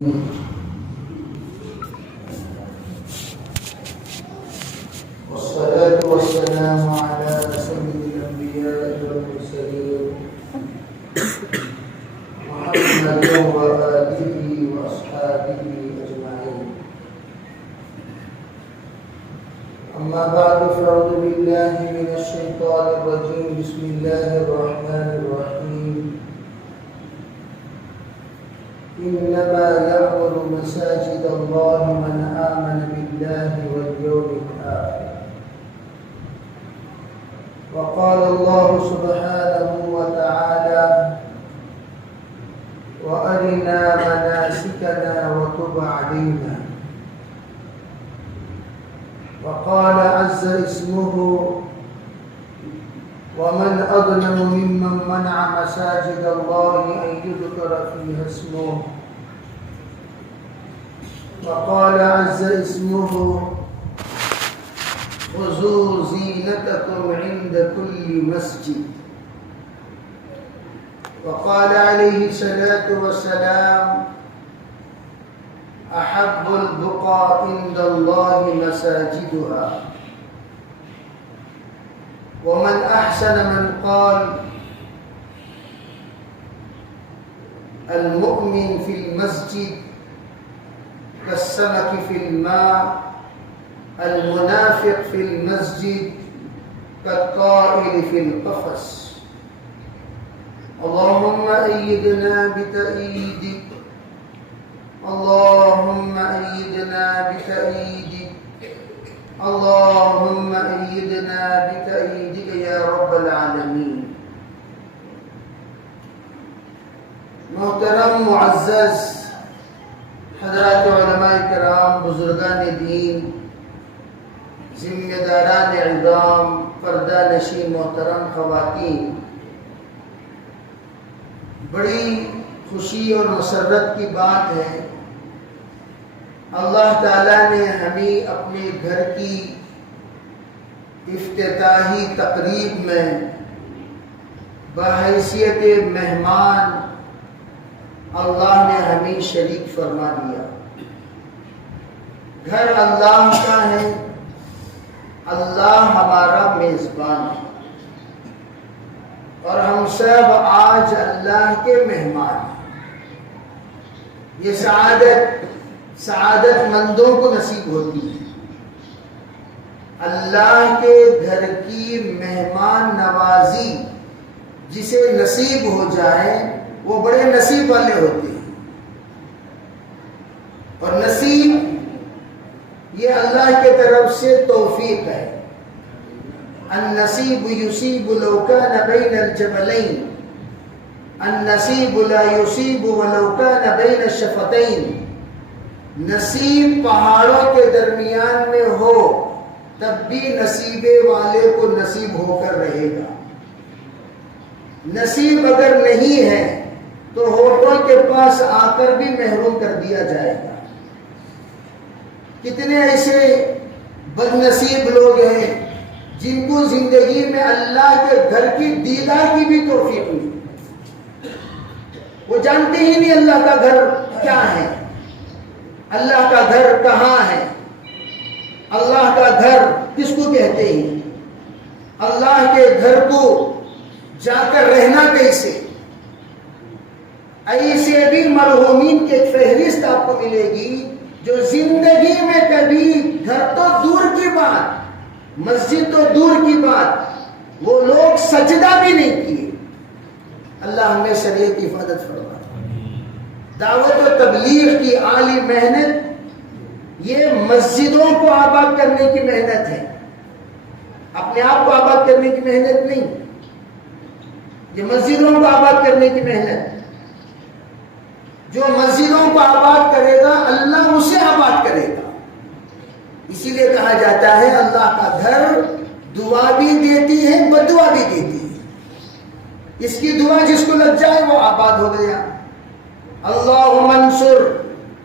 والصلاة والسلام على سيد الأنبياء والمرسلين محمد وآله وأصحابه أجمعين. أما بعد فأعوذ بالله من الشيطان الرجيم. بسم الله الرحمن الرحيم. إنما يعمر مساجد الله من آمن بالله واليوم الآخر. وقال الله سبحانه وتعالى: وأرنا مناسكنا وتب علينا. وقال عز اسمه: ومن أظلم ممن منع مساجد الله أن يذكر فيها اسمه. وقال عز اسمه: خذوا زينتكم عند كل مسجد. وقال عليه الصلاة والسلام: أحب البقاع عند الله مساجدها. ومن أحسن من قال: المؤمن في المسجد كالسمك في الماء، المنافق في المسجد كالطائر في القفص. اللهم أيدنا بتأييدك، اللهم أيدنا بتأييدك، اللهم أيدنا بتأييدك يا رب العالمين. محترم معزز حضرات علماء کرام، بزرگان دین، ذمہ داران اعظام، پردہ نشین محترم خواتین، بڑی خوشی اور مسرت کی بات ہے، اللہ تعالیٰ نے ہمیں اپنے گھر کی افتتاحی تقریب میں بحیثیت مہمان اللہ نے ہمیں شریک فرما دیا۔ گھر اللہ کا ہے، اللہ ہمارا میزبان ہے، اور ہم سب آج اللہ کے مہمان ہیں۔ یہ سعادت مندوں کو نصیب ہوتی ہے۔ اللہ کے گھر کی مہمان نوازی جسے نصیب ہو جائے وہ بڑے نصیب والے ہوتے ہیں، اور نصیب یہ اللہ کے طرف سے توفیق ہے۔ النصیب یصیب لو کان بین الجبلین، النصیب لا یصیب ولو کان بین الشفتین۔ نصیب پہاڑوں کے درمیان میں ہو تب بھی نصیبے والے کو نصیب ہو کر رہے گا۔ نصیب اگر نہیں ہے تو ہوٹل کے پاس آ کر بھی محروم کر دیا جائے گا۔ کتنے ایسے بد نصیب لوگ ہیں جن کو زندگی میں اللہ کے گھر کی دیدار کی بھی توفیق نہیں، وہ جانتے ہی نہیں اللہ کا گھر کیا ہے، اللہ کا گھر کہاں ہے، اللہ کا گھر کس کو کہتے ہیں، اللہ کے گھر کو جا کر رہنا کیسے۔ ایسے بھی مرحومین کی ایک فہرست آپ کو ملے گی جو زندگی میں کبھی گھر تو دور کی بات، مسجد تو دور کی بات، وہ لوگ سجدہ بھی نہیں کیے۔ اللہ ہمیں شریعت کی حفاظت فرمائے۔ دعوت و تبلیغ کی عالی محنت یہ مسجدوں کو آباد کرنے کی محنت ہے، اپنے آپ کو آباد کرنے کی محنت نہیں، یہ مسجدوں کو آباد کرنے کی محنت۔ جو مسجدوں کو آباد کرے گا اللہ اسے آباد کرے گا۔ اسی لیے کہا جاتا ہے اللہ کا گھر دعا بھی دیتی ہے، بدعا بھی دیتی ہے۔ اس کی دعا جس کو لگ جائے وہ آباد ہو گیا۔ اللہم انصر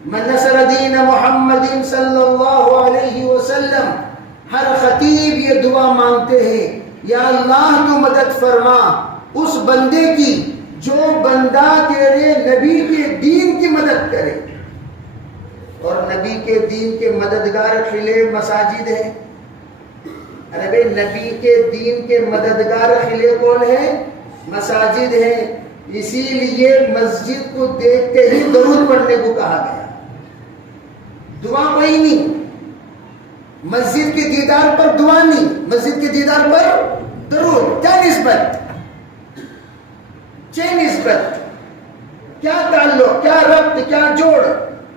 من نصر دین محمد صلی اللہ علیہ وسلم۔ ہر خطیب یہ دعا مانگتے ہیں، یا اللہ تو مدد فرما اس بندے کی جو بندہ تیرے نبی کے دین کی مدد کرے، نبی کے دین کے مددگار قلعے مساجد ہیں. ارے بھائی نبی کے دین کے مددگار قلعے کون ہیں؟ مساجد ہیں. اسی لیے مسجد کو دیکھتے ہی درود پڑھنے کو کہا گیا. دعا کوئی نہیں، مسجد کے دیدار پر دعا نہیں، مسجد کے دیدار پر درود. کیا نسبت، کیا تعلق، کیا ربط، کیا جوڑ؟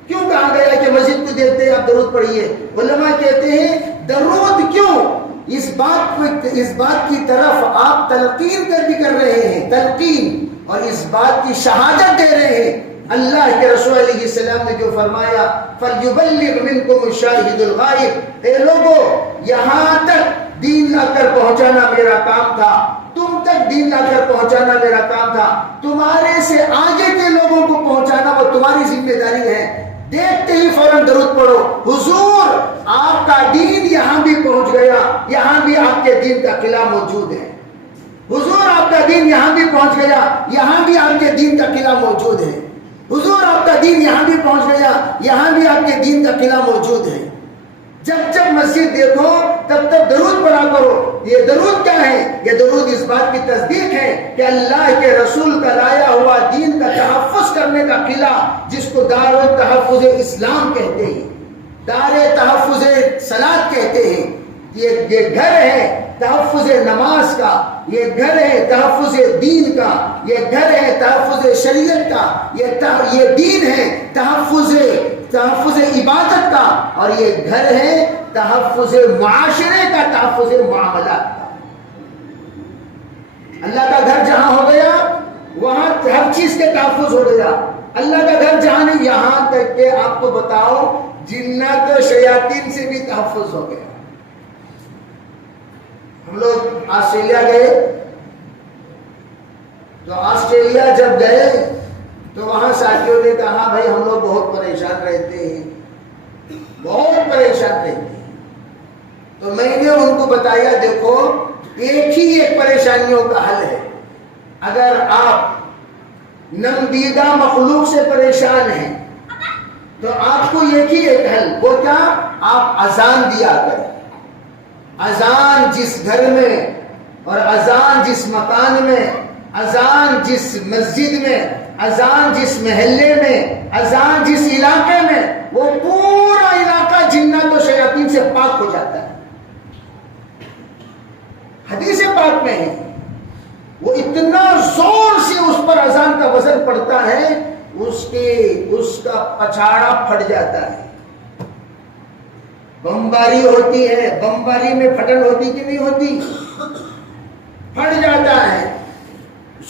کیوں کہا گیا کہ مسجد کو دیکھتے ہیں آپ درود پڑھیے؟ علماء کہتے ہیں درود کیوں؟ اس بات کی طرف آپ تلقین کر رہے ہیں، تلقین، اور اس بات کی شہادت دے رہے ہیں. اللہ کے رسول علیہ السلام نے جو فرمایا فَلْيُبَلِّغْ مِنْكُمُ الشَّاهِدُ الْغَائِبُ، اے لوگو یہاں تک دین لا کر پہنچانا میرا کام تھا، تم تک دین لا کر پہنچانا میرا کام تھا، تمہارے سے آگے کے لوگوں کو پہنچانا وہ تمہاری ذمہ داری ہے. دیکھتے ہی فوراً درود پڑھو. حضور آپ کا دین یہاں بھی پہنچ گیا، یہاں بھی آپ کے دین کا قلعہ موجود ہے. حضور آپ کا دین یہاں بھی پہنچ گیا، یہاں بھی آپ کے دین کا قلعہ موجود ہے. حضور آپ کا دین یہاں بھی پہنچ گیا، یہاں بھی آپ کے دین کا قلعہ موجود ہے. جب مسجد دیکھو تب درود پڑھا کرو. یہ درود کیا ہے؟ یہ درود اس بات کی تصدیق ہے کہ اللہ کے رسول کا لایا ہوا دین کا تحفظ کرنے کا قلعہ، جس کو دار التحفظ اسلام کہتے ہیں، دار تحفظ صلاۃ کہتے ہیں. یہ گھر ہے تحفظ نماز کا، یہ گھر ہے تحفظ دین کا، یہ گھر ہے تحفظ شریعت کا، یہ دین ہے تحفظ عبادت کا، اور یہ گھر ہے تحفظ معاشرے کا، تحفظ معاملات کا. اللہ کا گھر جہاں ہو گیا وہاں ہر چیز کے تحفظ ہو گیا. اللہ کا گھر جہاں نہیں، یہاں تک کہ آپ کو بتاؤ جنات و شیاطین سے بھی تحفظ ہو گیا. ہم لوگ آسٹریلیا گئے تو آسٹریلیا جب گئے تو وہاں ساتھیوں نے کہا بھائی ہم لوگ بہت پریشان رہتے ہیں، بہت پریشان رہتے ہیں. تو میں نے ان کو بتایا دیکھو ایک ہی پریشانیوں کا حل ہے. اگر آپ نمدیدہ مخلوق سے پریشان ہیں تو آپ کو ایک ہی حل، وہ کیا؟ آپ اذان دیا کریں. اذان جس گھر میں اور اذان جس مکان میں، اذان جس مسجد میں، اذان جس محلے میں، اذان جس علاقے میں، وہ پورا علاقہ جنات و شیاطین سے پاک ہو جاتا ہے. حدیث پاک میں ہے وہ اتنا زور سے اس پر اذان کا وزن پڑتا ہے اس کا پچھاڑا پھٹ جاتا ہے. بمباری ہوتی ہے، بمباری میں پھٹن ہوتی کہ نہیں ہوتی؟ پھٹ جاتا ہے.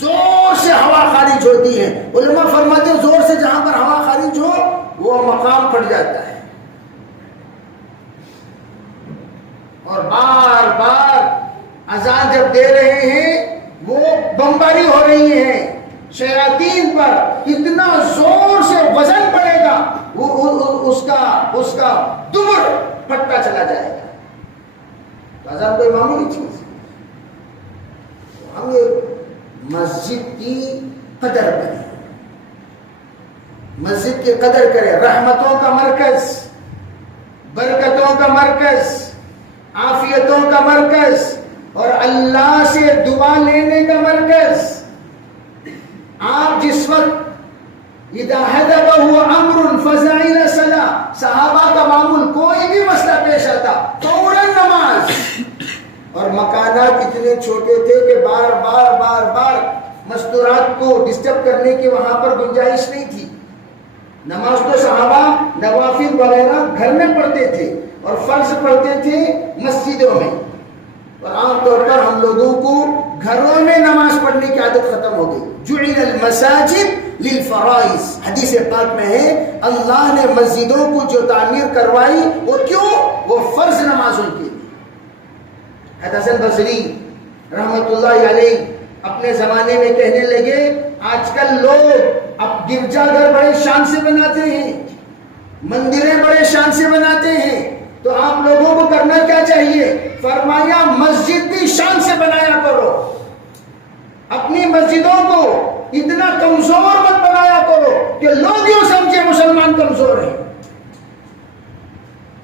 زور سے ہوا خارج ہوتی ہے. علماء فرماتے ہیں زور سے جہاں پر ہوا خارج ہو وہ مقام پھٹ جاتا ہے. اور بار بار اذان جب دے رہے ہیں وہ بمباری ہو رہی ہے شیاطین پر، اتنا زور سے وزن پڑے گا اس کا دبر پھٹتا چلا جائے گا. تو اذان کوئی معمولی چیز ہے. ہم یہ مسجد کی قدر کریں، مسجد کی قدر کریں. رحمتوں کا مرکز، برکتوں کا مرکز، عافیتوں کا مرکز اور اللہ سے دعا لینے کا مرکز. آپ جس وقت اذا حدبه امر فزع الى الصلاة، صحابہ کا معمول کوئی بھی مسئلہ پیش آتا فوراً نماز. اور مکانات اتنے چھوٹے تھے کہ بار بار مستورات کو ڈسٹرب کرنے کی وہاں پر گنجائش نہیں تھی. نماز تو صحابہ نوافل وغیرہ گھر میں پڑھتے تھے اور فرض پڑھتے تھے مسجدوں میں. اور عام طور پر ہم لوگوں کو گھروں میں نماز پڑھنے کی عادت ختم ہو گئی. جعل المساجد للفرائض، حدیث پاک میں ہے اللہ نے مسجدوں کو جو تعمیر کروائی وہ کیوں؟ وہ فرض نمازوں کے لیے. حسن بصری رحمت اللہ علیہ اپنے زمانے میں کہنے لگے آج کل لوگ اب گرجا گھر بڑے شان سے بناتے ہیں، مندریں بڑے شان سے بناتے ہیں، تو آپ لوگوں کو کرنا کیا چاہیے؟ فرمایا مسجد بھی شان سے بنایا کرو. اپنی مسجدوں کو اتنا کمزور مت بنایا کرو کہ لوگ یوں سمجھے مسلمان کمزور ہیں.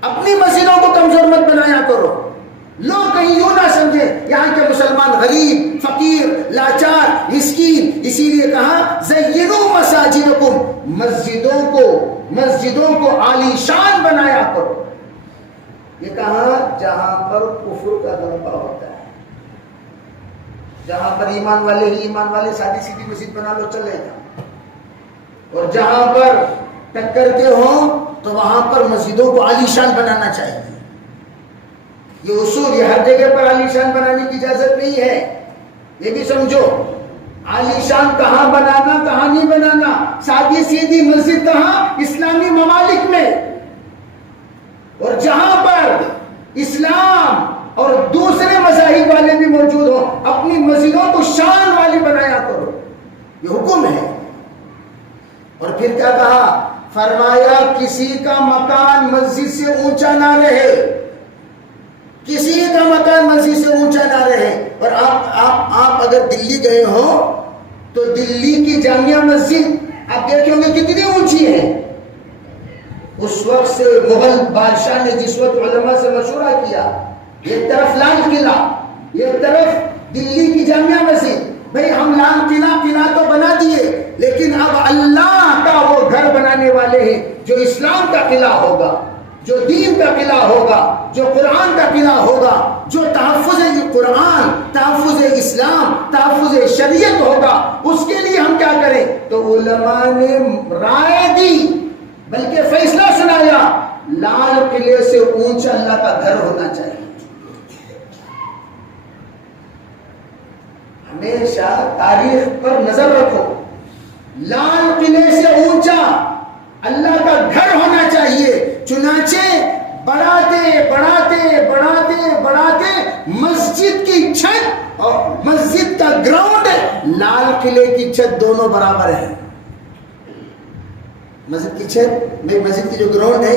اپنی مسجدوں کو کمزور مت بنایا کرو. لوگ کہیں یوں نہ سمجھے یہاں کے مسلمان غریب، فقیر، لاچار، مسکین. اسی لیے کہا زینوا مساجدکم، مسجدوں کو عالی شان بنایا کرو. یہ کہا جہاں پر کفر کا غلبہ ہوتا ہے، جہاں پر ایمان والے ہی ایمان والے سادی سیدھی مسجد بنا لو چلے گا، اور جہاں پر ٹکر کے ہوں تو وہاں پر مسجدوں کو عالی شان بنانا چاہیے. یہ اصول، یہ ہر جگہ پر عالی شان بنانے کی اجازت نہیں ہے. یہ بھی سمجھو عالی شان کہاں بنانا کہاں نہیں بنانا. سادی سیدھی مسجد کہاں؟ اسلامی ممالک میں. اور جہاں پر اسلام اور دوسرے مذاہب والے بھی موجود ہوں اپنی مسجدوں کو شان والی بنایا کرو. یہ حکم ہے. اور پھر کیا کہا؟ فرمایا کسی کا مکان مسجد سے اونچا نہ رہے، کسی کا مکان مسجد سے اونچا نہ رہے. اور آپ اگر دلی گئے ہو تو دلی کی جامعہ مسجد آپ دیکھیں گے کتنی اونچی ہے. اس وقت سے مغل بادشاہ نے جس وقت علماء سے مشورہ کیا، ایک طرف لال قلعہ، ایک طرف دلی کی جامعہ مسجد. بھئی ہم لال قلعہ تو بنا دیے، لیکن اب اللہ کا وہ گھر بنانے والے ہیں جو اسلام کا قلعہ ہوگا، جو دین کا قلعہ ہوگا، جو قرآن کا قلعہ ہوگا، جو تحفظ قرآن، تحفظ اسلام، تحفظ شریعت ہوگا. اس کے لیے ہم کیا کریں؟ تو علماء نے رائے دی، بلکہ فیصلہ سنایا لال قلعے سے اونچا اللہ کا گھر ہونا چاہیے. ہمیشہ تاریخ پر نظر رکھو. لال قلعے سے اونچا اللہ کا گھر ہونا چاہیے. چنانچہ بڑھاتے مسجد کی چھت اور مسجد کا گراؤنڈ لال قلعے کی چھت دونوں برابر ہیں. مسجد کی چھت، مسجد کی جو گراؤنڈ ہے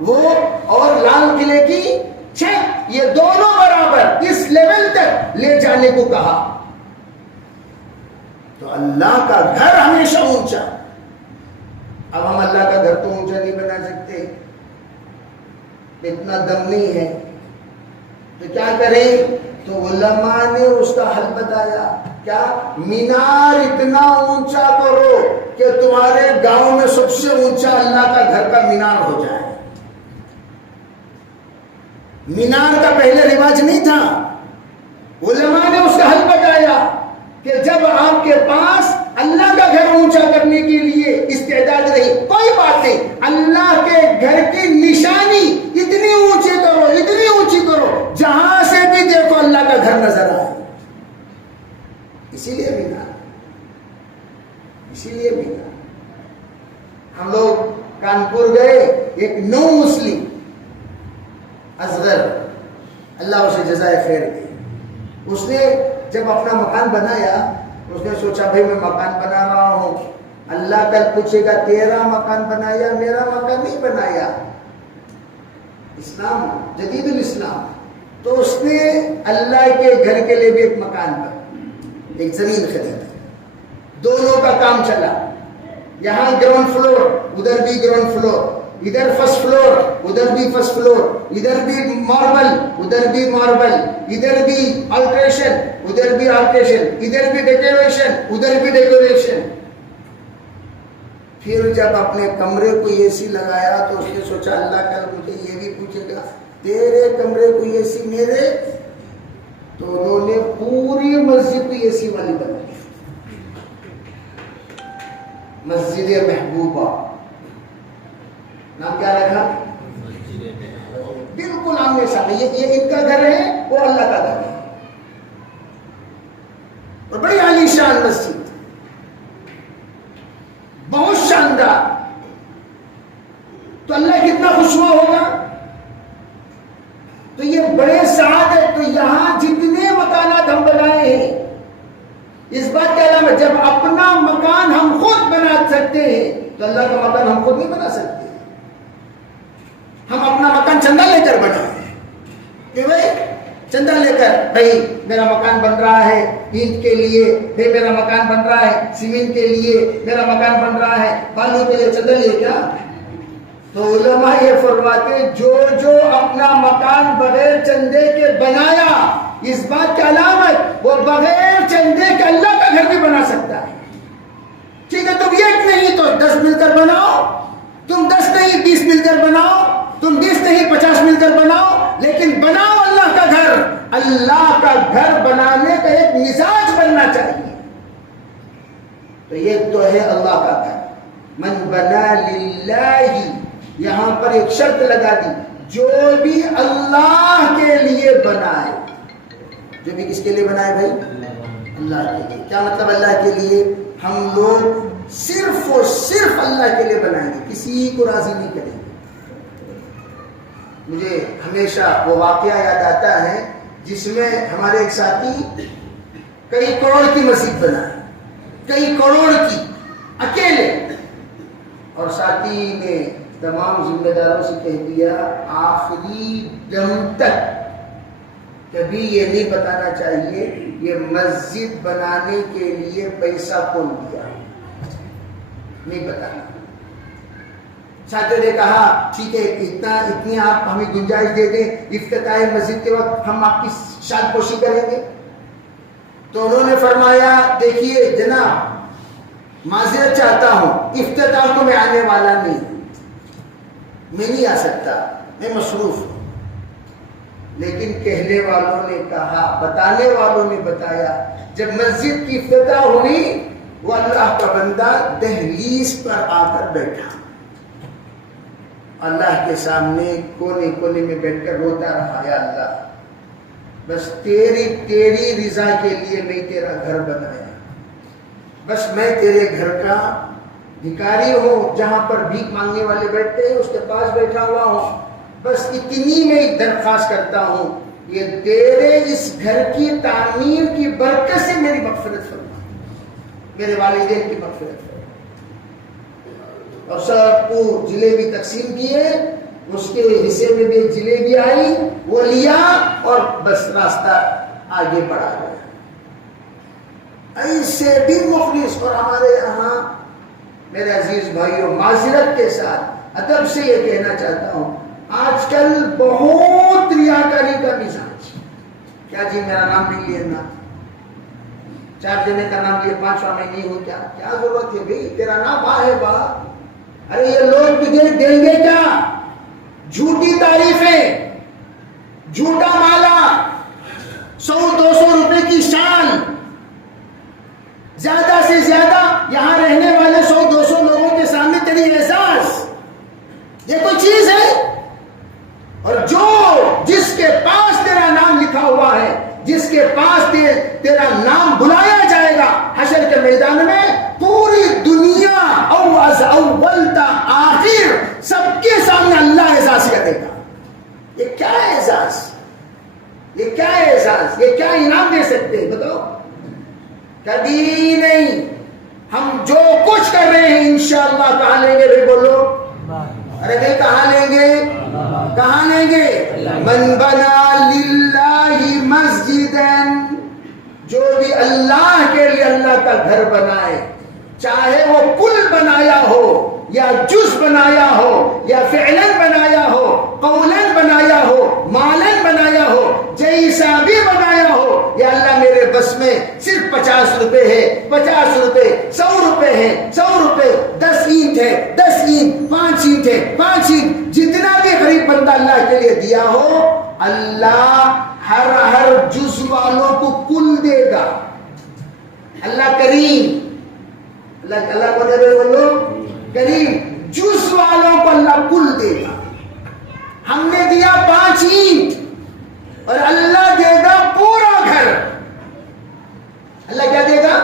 وہ اور لال قلعے کی چھت یہ دونوں برابر، اس لیول تک لے جانے کو کہا. تو اللہ کا گھر ہمیشہ اونچا. اب ہم اللہ کا گھر تو اونچا نہیں بنا سکتے، اتنا دم نہیں ہے، تو کیا کریں؟ تو علماء نے اس کا حل بتایا. کیا؟ مینار اتنا اونچا کرو کہ تمہارے گاؤں میں سب سے اونچا اللہ کا گھر کا مینار ہو جائے. مینار کا پہلے رواج نہیں تھا. علماء نے اس کا حل بتایا کہ جب آپ کے پاس اللہ کا گھر اونچا کرنے کے لیے استعداد نہیں، کوئی بات نہیں، اللہ کے گھر کی نشانی اتنی اونچی کرو جہاں سے بھی دیکھو اللہ کا گھر نظر آئے. اسی لیے بھی ہم لوگ کانپور گئے. ایک نو مسلم اصغر، اللہ اسے جزائے خیر دے، اس نے جب اپنا مکان بنایا اس نے سوچا بھائی میں مکان بنا رہا ہوں، اللہ کل پوچھے گا تیرا مکان بنایا میرا مکان نہیں بنایا. اسلام جدید الاسلام. تو اس نے اللہ کے گھر کے لیے بھی ایک مکان پر ایک زمین خریدی. دونوں کا کام چلا. یہاں گراؤنڈ فلور، ادھر بھی گراؤنڈ فلور، ادھر فرسٹ فلور، ادھر بھی فرسٹ فلور، ادھر بھی ماربل، ادھر بھی ماربل، ادھر بھی آلٹریشن، ادھر بھی آلٹریشن، ادھر بھی ڈیکوریشن، ادھر بھی ڈیکوریشن. پھر جب اپنے کمرے کو اے سی لگایا تو اس نے سوچا اللہ کل مجھے یہ بھی پوچھے گا تیرے کمرے کو اے سی میرے. تو انہوں نے پوری مسجد کو اے سی والی بنائی، مسجد محبوبہ. نام کیا رکھا؟ بالکل آمنے سامنے. یہ ان کا گھر ہے، وہ اللہ کا گھر ہے. اور بڑی عالی شان مسجد، بہت شاندار. تو اللہ کتنا خوشنما ہوگا. تو یہ بڑے سعادت. تو یہاں جتنے مکانات ہم بنائے ہیں اس بات کا علامہ جب اپنا مکان ہم خود بنا سکتے ہیں تو اللہ کا مکان ہم خود نہیں بنا سکتے. ہم اپنا مکان چندہ لے کر بنائیں کہ بھائی چندہ لے کر بھائی میرا مکان بن رہا ہے اینٹ کے لیے، بھائی میرا مکان بن رہا ہے سیمنٹ کے لیے، میرا مکان بن رہا ہے بالوں کے لیے، چندہ لیے کیا؟ تو علماء یہ فرماتے ہیں جو جو اپنا مکان بغیر چندے کے بنایا، اس بات کی علامت وہ بغیر چندے کے اللہ کا گھر بھی بنا سکتا ہے. ٹھیک ہے، تم ایک نہیں تو 10 مل کر بناؤ، تم 10 نہیں 20 مل کر بناؤ، تم 20 نہیں 50 مل کر بناؤ، لیکن بناؤ اللہ کا گھر. اللہ کا گھر بنانے کا ایک مزاج بننا چاہیے. تو یہ تو ہے اللہ کا گھر. من بنا للہ، یہاں پر ایک شرط لگا دی، جو بھی اللہ کے لیے بنائے. جو بھی کس کے لیے بنائے بھائی؟ اللہ کے لیے. کیا مطلب اللہ کے لیے؟ ہم لوگ صرف اور صرف اللہ کے لیے بنائیں گے، کسی کو راضی نہیں کریں گے. مجھے ہمیشہ وہ واقعہ یاد آتا ہے جس میں ہمارے ایک ساتھی کئی کروڑ کی مسجد بنائے، کئی کروڑ کی، اکیلے. اور ساتھی نے تمام ذمہ داروں سے کہہ دیا آخری دم تک کبھی یہ نہیں بتانا چاہیے یہ مسجد بنانے کے لیے پیسہ کون دیا، نہیں بتانا. ساتھیوں نے کہا ٹھیک ہے، اتنی آپ ہمیں گنجائش دے دیں، افتتاح مسجد کے وقت ہم آپ کی شاد پوشی کریں گے. تو انہوں نے فرمایا دیکھیے جناب، معذرت چاہتا ہوں، افتتاح کو میں آنے والا نہیں، میں نہیں آ سکتا، میں مصروف ہوں. لیکن کہنے والوں نے کہا، بتانے والوں نے بتایا، جب مسجد کی افتتاح ہوئی وہ اللہ کا بندہ دہلیز پر آ کر بیٹھا، اللہ کے سامنے کونے کونے میں بیٹھ کر روتا رہا، یا اللہ بس تیری رضا کے لیے میں تیرا گھر بنایا، بس میں تیرے گھر کا بھکاری ہوں، جہاں پر بھیک مانگنے والے بیٹھتے ہیں اس کے پاس بیٹھا ہوا ہوں. بس اتنی میں درخواست کرتا ہوں، یہ تیرے اس گھر کی تعمیر کی برکت سے میری مغفرت فرما، میرے والدین کی مغفرت فرما. اور سب کو جلیبی تقسیم کیے، اس کے حصے میں بھی ایک جلیبی آئی، وہ لیا اور بس راستہ آگے بڑھا گیا. ایسے بھی مخلص. اور ہمارے یہاں میرے عزیز بھائیوں، معذرت کے ساتھ ادب سے یہ کہنا چاہتا ہوں، آج کل بہت ریاکاری کا مزاج. کیا جی میرا نام نہیں لینا، 4 جنے کا نام لیے 5واں میں نہیں ہو، کیا ضرورت ہے بھائی، تیرا نام ہے با. ارے یہ لوگ تجھے دیں گے کیا؟ جھوٹی تعریفیں، جھوٹا مالا، 100-200 روپے کی شان، زیادہ سے زیادہ یہاں رہنے والے 100-200 لوگوں کے سامنے تیری احساس، یہ کوئی چیز ہے؟ اور جس کے پاس تیرا نام لکھا ہوا ہے، جس کے پاس تیرا نام بلایا جائے گا حشر کے میدان میں، پوری دنیا اول تا آخر سب کے سامنے اللہ اعزاز کرے گا. یہ کیا اعزاز، یہ کیا اعزاز، یہ کیا انعام دے سکتے ہیں بتاؤ؟ کبھی نہیں. ہم جو کچھ کر رہے ہیں انشاءاللہ کہاں لیں گے بھائی؟ بولو. ارے بھائی کہاں لیں گے؟ کہاں لیں گے؟ من بنا للہ مسجدن، جو بھی اللہ کے لیے اللہ کا گھر بنائے، چاہے وہ کل بنایا ہو یا جز بنایا ہو یا فعلن بنایا ہو، قولن بنایا ہو، مالن بنایا ہو، جیسا بھی بنایا ہو، یا اللہ میرے بس میں صرف 50 روپے ہے، 50 روپے، 100 روپے ہے، 100 روپے، 10 اینٹ ہے، 10 اینٹ، 5 اینٹ ہے، 5 اینٹ، جتنا بھی غریب بندہ اللہ کے لیے دیا ہو، اللہ ہر جز والوں کو کل دے گا. اللہ کریم، اللہ کو دے بولو کریم، جز والوں کو اللہ کل دے گا. ہم نے دیا 5 اینٹ اور اللہ دے گا پورا گھر. اللہ کیا دے گا؟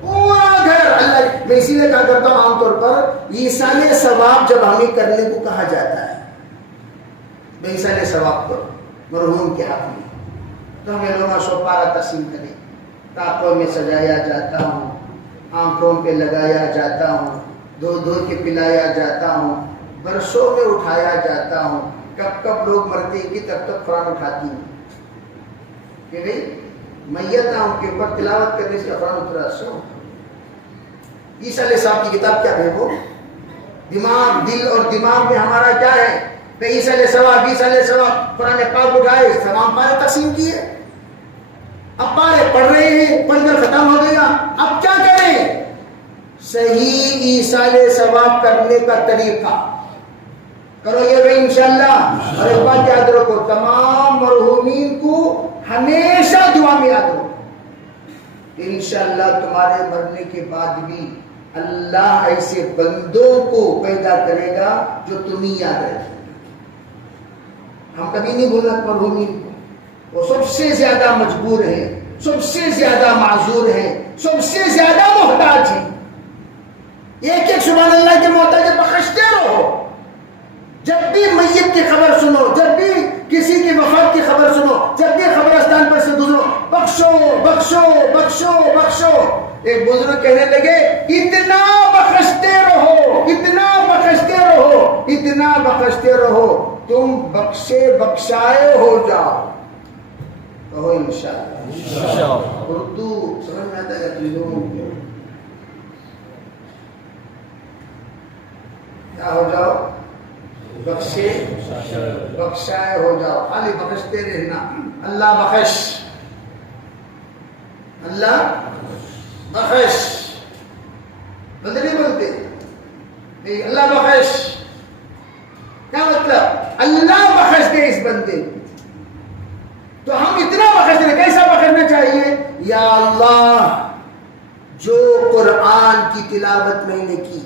پورا گھر. اللہ، میں اسی لیے کہا کرتا ہوں عام طور پر ایصال ثواب جب ہمیں کرنے کو کہا جاتا ہے، میں ایصال ثواب کرو مرحوم کے حق میں، تو ہمیں لوگوں سو پارا تقسیم کریں، تاپوں میں سجایا جاتا ہوں، آنکھوں پہ لگایا جاتا ہوں، دھو کے پلایا جاتا ہوں، برسوں میں اٹھایا جاتا ہوں. کب لوگ مرتے ہیں کہ تب تک قرآن اٹھاتی ہوں کہ بھائی میت ان کے اوپر تلاوت کرنے سے قرآن اترا. سو عیسیٰ علیہ السلام کی کتاب کیا ہے وہ؟ دماغ، دل اور دماغ میں ہمارا کیا ہے؟ 23 علیہ ثواب، 20 علیہ ثواب، قرآن پاک اٹھائے، تمام پارے تقسیم کیے. اب پارے پڑھ رہے ہیں، پڑھ کر ختم ہو گیا. اب کیا کریں؟ صحیح ایصال ثواب کرنے کا طریقہ کرو گے بھائی انشاءاللہ. اور ایک بات یاد رکھو، تمام مرحومین کو ہمیشہ دعا میں یاد رکھو. انشاءاللہ تمہارے مرنے کے بعد بھی اللہ ایسے بندوں کو پیدا کرے گا جو تمہیں یاد رکھے. ہم کبھی نہیں بھولنا مرحومین کو. وہ سب سے زیادہ مجبور ہیں، سب سے زیادہ معذور ہیں، سب سے زیادہ محتاج ہیں. ایک ایک سبحان اللہ کے محتاج بخشتے رہو. جب بھی میت کی خبر سنو، جب بھی کسی کی وفات کی خبر سنو، جب بھی قبرستان پر سے گزرو، بخشو بخشو بخشو بخشو. ایک بزرگ کہنے لگے اتنا بخشتے رہو، اتنا بخشتے رہو، اتنا بخشتے رہو، تم بخشے بخشائے ہو جاؤ. کہو انشاءاللہ. اردو سمجھ میں آتا ہے کیا ہو جاؤ؟ بخشے بخشائے ہو جاؤ. خالی بخشتے رہنا. اللہ بخش، اللہ بخش. بندے نہیں بولتے نہیں اللہ بخش. کیا مطلب؟ اللہ بخش دے اس بندے. تو ہم اتنا بخش دیں. کیسا بخشنا چاہیے؟ یا اللہ جو قرآن کی تلاوت میں نے کی،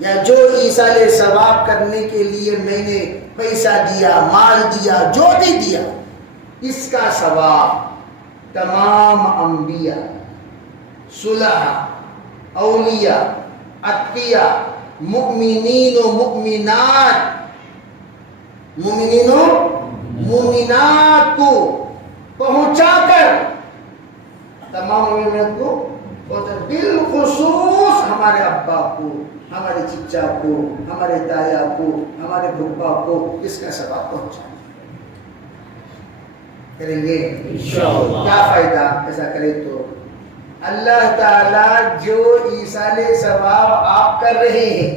یا جو ایصال ثواب کرنے کے لیے میں نے پیسہ دیا، مال دیا، جو بھی دیا، اس کا ثواب تمام انبیاء، صلحاء، اولیاء، اتقیاء، مؤمنین و مؤمنات، مومنین و مومنات کو پہنچا کر، تمام مومنات کو، بالخصوص ہمارے ابا کو، ہمارے چچا کو، ہمارے دایا کو، ہمارے بھپا کو اس کا ثواب پہنچا کریں گے انشاءاللہ. کیا فائدہ ایسا کرے تو؟ اللہ تعالی جو ایصال ثواب آپ کر رہے ہیں،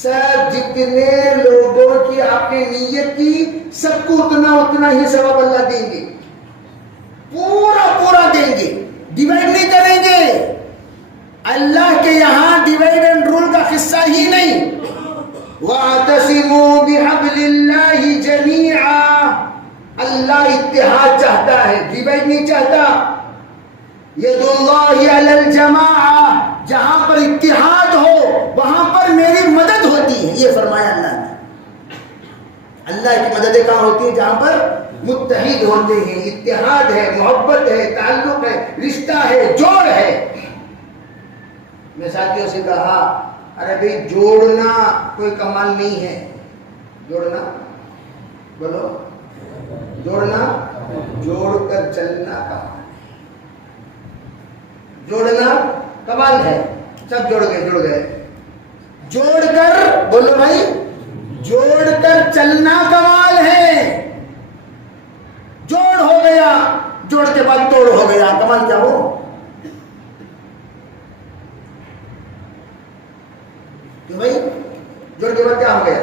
سب جتنے لوگوں کی آپ نے نیت کی، سب کو اتنا اتنا ہی ثواب اللہ دیں گے. پورا پورا دیں گے، ڈیوائڈ نہیں کریں گے. اللہ کے یہاں ڈیوائڈ اینڈ رول کا قصہ ہی نہیں. وَاعْتَصِمُوا بِحَبْلِ اللَّهِ جَمِيعًا. اللہ اتحاد چاہتا ہے، ڈیوائڈ نہیں چاہتا. یَدُ اللَّهِ عَلَى الْجَمَاعَةِ. جہاں پر اتحاد ہو وہاں پر میری مدد ہوتی ہے، یہ فرمایا اللہ نے. اللہ کی مدد کہاں ہوتی ہے؟ جہاں پر متحد ہوتے ہیں، اتحاد ہے، محبت ہے، تعلق ہے، رشتہ ہے، جوڑ ہے. میں ساتھیوں سے کہا ارے بھائی جوڑنا کوئی کمال نہیں ہے. جوڑنا بولو، جوڑنا، جوڑ کر چلنا کمال ہے. جوڑنا کمال ہے. سب جوڑ گئے. جوڑ کر بولو بھائی، جوڑ کر چلنا کمال ہے. جوڑ ہو گیا، جوڑ کے بعد توڑ ہو گیا، کمال کیا ہو؟ کہ بھائی جوڑ کے بعد کیا ہو گیا؟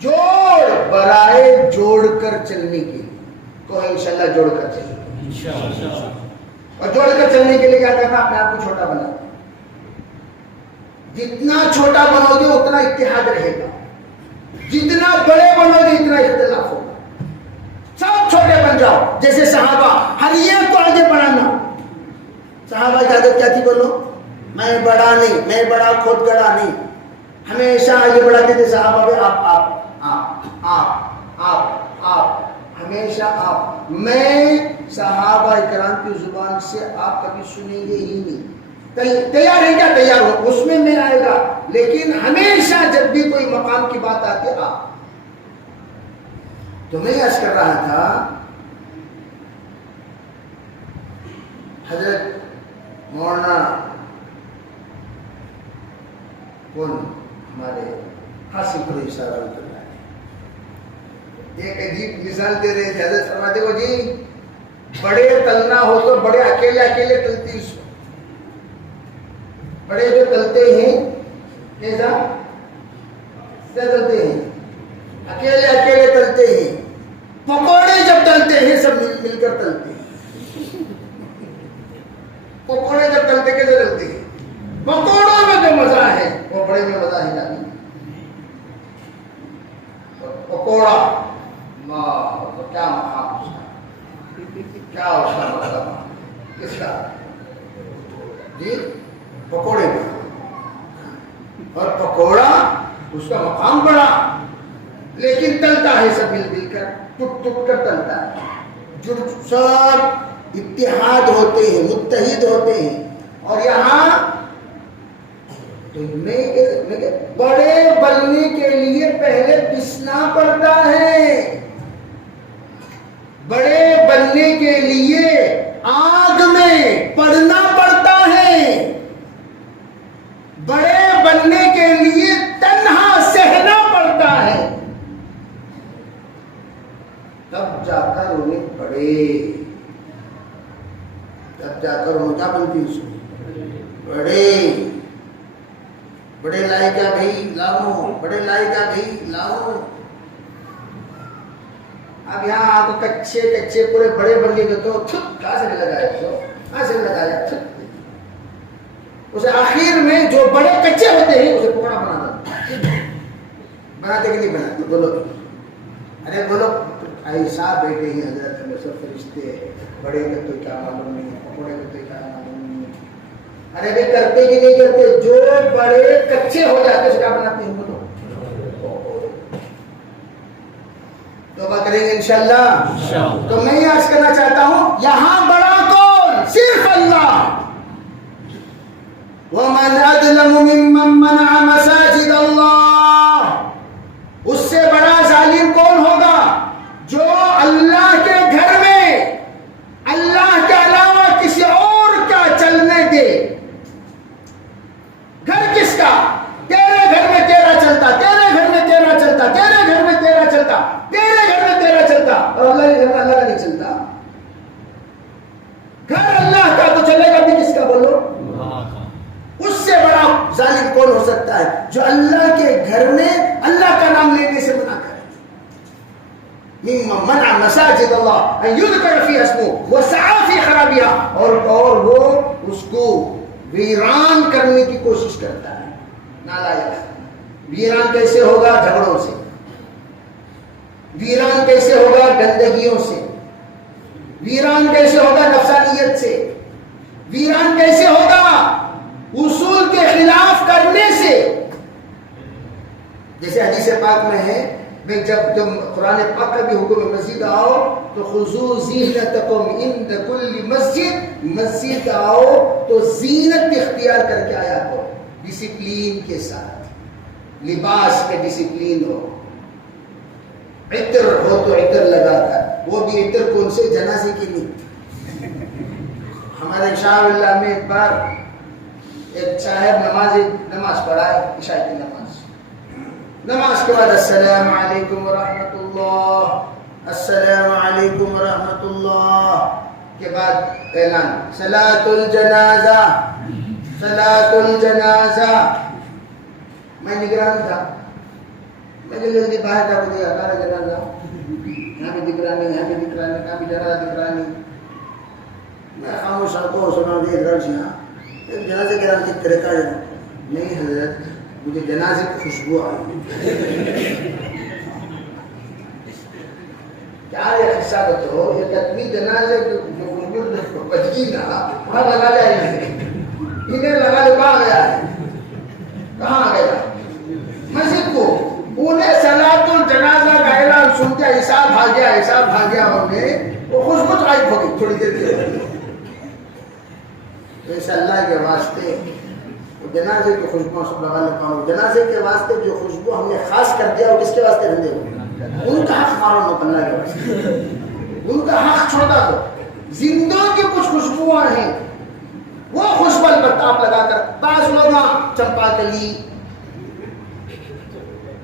جوڑ برائے جوڑ کر چلنے کے لیے. تو انشاءاللہ جوڑ کر چلیں. اور جوڑ کر چلنے کے لیے کیا کرنا؟ اپنے آپ کو چھوٹا بنا. جتنا چھوٹا بنو گے اتنا اتحاد رہے گا، جتنا بڑے بنو گے اتنا اختلاف ہوگا. سب چھوٹے بن جاؤ. جیسے صحابہ، ہر ایک کو آگے بڑھانا. صحابہ کی عادت کیا تھی؟ بولو، میں بڑا نہیں، میں بڑا خود گڑا نہیں. ہمیشہ آگے بڑھاتے تھے صحابہ بھی. آپ ہمیشہ آپ. میں صحابہ کرام کی زبان سے آپ کبھی سنیں گے ہی نہیں. تیار ہے کیا؟ تیار ہو، اس میں آئے گا. لیکن ہمیشہ جب بھی کوئی مقام کی بات آتی ہے آپ. تو میں عرض کر رہا تھا حضرت مولانا کون ہمارے قاسم قریشی صاحب رحمۃ اللہ ایک عجیب مثال دے رہے تھے. حضرت فرماتے ہو جی بڑے تلنا ہو تو بڑے اکیلے تلتی. بڑے جو تلتے ہیں ایسا تلتے ہیں، اکیلے اکیلے تلتے ہیں، پکوڑے جب تلتے ہیں سب مل کر تلتے ہیں۔ پکوڑے جب تلتے کیسے تلتے ہیں؟ پکوڑوں میں جو مزہ ہے وہ بڑے میں مزہ ہے نہیں۔ پکوڑا تو کیا مقام اس کا، کیا اس کا مطلب کس کا جی؟ پکوڑے کا، اور پکوڑا اس کا مقام بڑا، لیکن تلتا ہے سب مل کر، ٹوٹ ٹوٹ کر تلتا ہے، جو سب اتحاد ہوتے ہیں، متحد ہوتے ہیں۔ اور یہاں تو بڑے بننے کے لیے پہلے پسنا پڑتا ہے، بڑے بننے کے لیے آگ میں پڑنا پڑتا ہے، بڑے بننے کے لیے تنہا سہنا پڑتا ہے، تب جا کر انہیں تب جا کر انہیں کیا بنتی ہیں؟ بڑے لائے کیا بھائی لاؤ، بڑے لائے کیا بھائی لاؤ۔ اب یہاں آپ کچے پورے بڑے بن گئے تو کہاں سے لگایا، کہاں سے لگایا؟ اسے آخر میں جو بڑے کچے ہوتے ہیں اسے پکوڑا بناتے کہ نہیں بناتے؟ بولو، ارے بولو، ایسا بیٹھے ہیں حضرت میں سب فرشتے، بڑے کا تو کیا معلوم نہیں، پکوڑے کا تو کیا معلوم نہیں۔ ارے بھی کرتے کہ نہیں کرتے؟ جو بڑے کچے ہو جاتے اس کا بناتے ہیں، بولو توبہ کریں گے انشاءاللہ۔ تو میں یہ عرض کرنا چاہتا ہوں، یہاں بڑا کون؟ صرف اللہ۔ وَمَنْ أَظْلَمُ مِمَّنْ مَنَعَ مَسَاجِدَ اللَّهِ، اس سے بڑا ظالم کون ہوگا جو اللہ کے گھر میں اللہ کے علاوہ کسی اور کا چلنے دے۔ گھر کس کا؟ تیرے گھر میں تیرا چلتا، تیرے گھر میں تیرا چلتا، تیرے گھر میں تیرا چلتا، تیرے گھر میں تیرا چلتا، اور اللہ کے گھر میں اللہ کا نہیں چلتا۔ گھر اللہ کا تو چلے گا بھی کس کا؟ بولو، اس سے بڑا ظالم کون ہو سکتا ہے جو اللہ کے گھر میں اللہ کا نام لینے سے منع کرے؟ مِمَّن مَنَعَ مَسَاجِدَ اللَّهِ أَن يُذْكَرَ فِيهَا اسْمُهُ وَسَعَىٰ فِي خَرَابِهَا، اور وہ اس کو ویران کرنے کی کوشش کرتا ہے۔ نالائق، ویران کیسے ہوگا؟ جھگڑوں سے۔ ویران کیسے ہوگا؟ گندگیوں سے۔ ویران کیسے ہوگا؟ نفسانیت سے۔ ویران کیسے ہوگا؟ اصول کے خلاف کرنے سے۔ جیسے حدیث پاک میں ہے، جب قرآن پاک کا بھی حکم مسجد آؤ تو خذوا زینتکم عند کل مسجد، مسجد آؤ تو زینت اختیار کر کے آیا کرو، ڈسپلین کے ساتھ، لباس میں ڈسپلین ہو، عطر ہو تو عطر لگا کر، وہ بھی عطر کون سے؟ جنازے کی نہیں۔ ہمارے شاہ اللہ میں ایک بار ایک صاحب نماز پڑھائے، عشاء کی نماز کے بعد السلام علیکم ورحمۃ اللہ، السلام علیکم ورحمۃ اللہ کے بعد اعلان صلاۃ الجنازہ، صلاۃ الجنازہ۔ میں نگران تھا، میں جلدی باہر جا کے ہمارا جنازہ، یہاں بھی دکھ رہا نہیں، یہاں بھی دکھ رہا نہیں، کہاں بھی جنازہ دکھ رہا نہیں۔ میں خاموش کو سنا دے ایک جنازے کے نام سے کرے کا نہیں حضرت، مجھے جنازے کی خوشبو آئی۔ کیا یہ قصہ بتو، یہ اتنی جنازے جو خوشبو بچی نا وہاں لگا جائے، انہیں لگا لگا گیا ہے، کہاں گیا؟ مسجد کو۔ انہیں صلاۃ الجنازہ کا اعلان سن کے ایسا بھاگیا، ایسا بھاگیا، انہیں وہ خوشبو غائب ہو گئی تھوڑی دیر کے۔ ایسا اللہ کے واسطے جنازے کی خوشبو سب لگا لیتا ہوں۔ جنازے کے واسطے جو خوشبو ہم نے خاص کر دیا وہ کس کے واسطے رہنے ہو؟ ان کا حق مارو نو اللہ کے واسطے، ان کا حق چھوڑا دو۔ زندوں کی کچھ خوشبوئیں ہیں، وہ خوشبو البتہ آپ لگا کر، بعض لوگ چمپا کلی،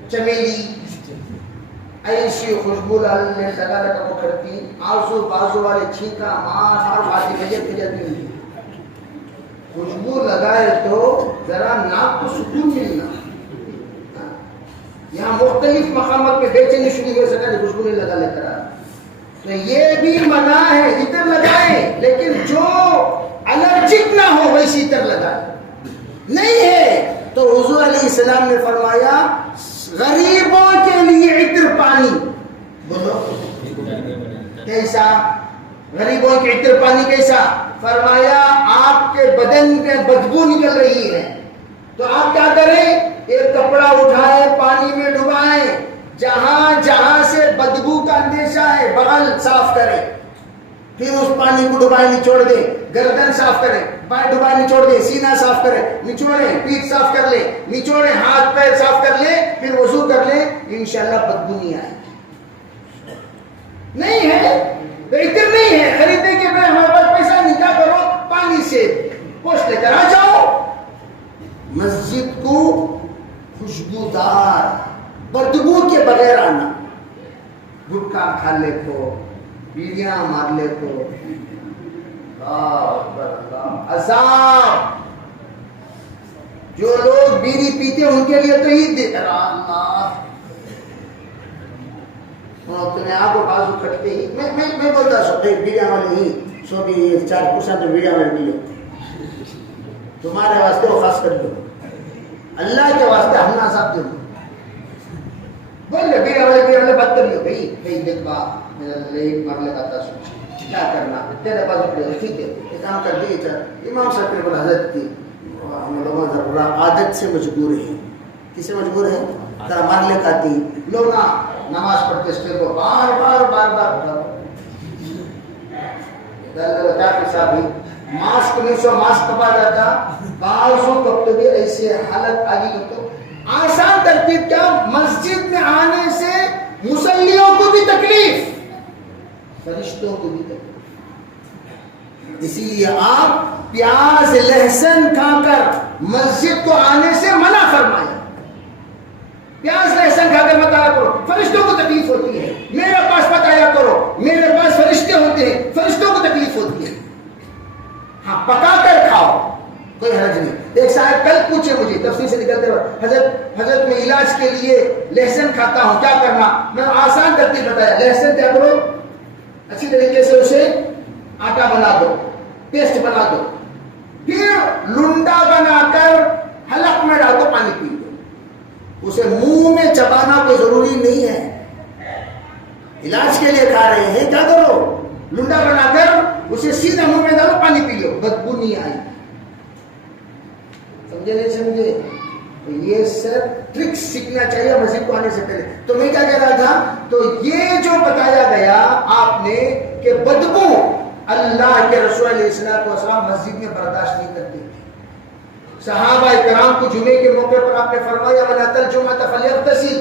چمیلی، ایسی خوشبو لگا کر وہ کرتی، آزو بازو والے چھینکا مار بازی بجتی ہیں۔ خوشبو لگائے تو ذرا ناک کو سکون ملنا، یہاں مختلف مقامات میں بیچنی شروع ہو سکا نہیں، خوشبو نہیں لگا لے کر تو یہ بھی منع ہے، عطر لگائیں لیکن جو الرجک نہ ہو ویسی عطر لگائیں، نہیں ہے تو حضور علیہ السلام نے فرمایا غریبوں کے لیے عطر پانی، بولو کیسا؟ غریبوں کے عطر پانی کیسا؟ فرمایا آپ کے بدن میں بدبو نکل رہی ہے تو آپ کیا کریں؟ ایک کپڑا اٹھائیں، پانی میں ڈبائیں، جہاں جہاں سے بدبو کا اندیشہ ہے بغل صاف کریں، پھر اس پانی کو ڈبائیں نچوڑ دیں، گردن صاف کریں، پائیں ڈبائیں نچوڑ دیں، سینہ صاف کریں، نچوڑیں، پیٹھ صاف کر لیں، نچوڑیں، ہاتھ پیر صاف کر لیں، پھر وضو کر لیں، انشاءاللہ بدبو نہیں آئے گی۔ نہیں ہے تو عطر نہیں ہے، خریدنے کے پہلے ہمارے پاس پیسہ نہیں، کیا کرو؟ پانی سے پوچھ لے کر آ جاؤ۔ مسجد کو خوشبودار بدبو کے بغیر آنا، گٹکا کھا لے تو، بیڑیاں مار لے تو، عذاب۔ جو لوگ بیڑی پیتے ان کے لیے تو عید ہے، اللہ تمہیں آپ کو بازو کٹتے ہی میں بولتا سو بیڑیاں والے ہی سو بھی 4% بیڑیاں والے بھی لو، تمہارے واسطے وہ خاص کر دو، اللہ کے واسطے ہم نہ صاحب دو بول لے بیڑیاں والے بات کر لو، بھائی دیکھ با ایک مرلے کا تھا سوچ کیا کرنا تیرے بازو کٹے، ٹھیک ہے یہ کام کر دیے، امام صاحب نے بولا حضرت کی ہم لوگوں ضرورہ عادت سے مجبور ہیں، کسے مجبور ہیں؟ ذرا مرلے کھاتی لوگ نا نماز پڑھتے اسٹیل کو بار بار ماسک نہیں سو ماسک کپا جاتا، بازو کب تو بھی ایسے حالت آگی تو آسان ترتیب کیا؟ مسجد میں آنے سے مصلیوں کو بھی تکلیف، فرشتوں کو بھی تکلیف، اسی لیے آپ پیاز لہسن کھا کر مسجد کو آنے سے منع فرمایا، پیاز لہسن کھا کر مت آیا کرو، فرشتوں کو تکلیف ہوتی ہے، میرے پاس مت آیا کرو، میرے پاس فرشتے ہوتے ہیں، فرشتوں کو تکلیف ہوتی ہے، ہاں پکا کر کھاؤ کوئی حرج نہیں۔ ایک صاحب کل پوچھے مجھے تفسیر سے نکلتے وقت، حضرت میں علاج کے لیے لہسن کھاتا ہوں کیا کرنا؟ میں آسان ترتیب بتایا، لہسن کیا کرو؟ اچھی طریقے سے اسے آٹا بنا دو، پیسٹ بنا دو، پھر لنڈا بنا کر حلق میں ڈال دو، پانی پی دو، اسے منہ میں چبانا کوئی ضروری نہیں ہے، علاج کے لیے کھا رہے ہیں، کیا کرو؟ لنڈا بنا کر اسے سیدھا منہ میں ڈالو، پانی پی لو، بدبو نہیں آئی۔ سمجھے نہیں سمجھے؟ یہ سب ٹرکس سیکھنا چاہیے مسجد کو آنے سے پہلے۔ تو میں کیا کہہ رہا تھا؟ تو یہ جو بتایا گیا آپ نے کہ بدبو اللہ کے رسول علیہ السلام مسجد میں برداشت نہیں کرتے تھے۔ صحابہ کرام کو جمعے کے موقع پر آپ نے فرمایا من اتى الجمعة فليغتسل،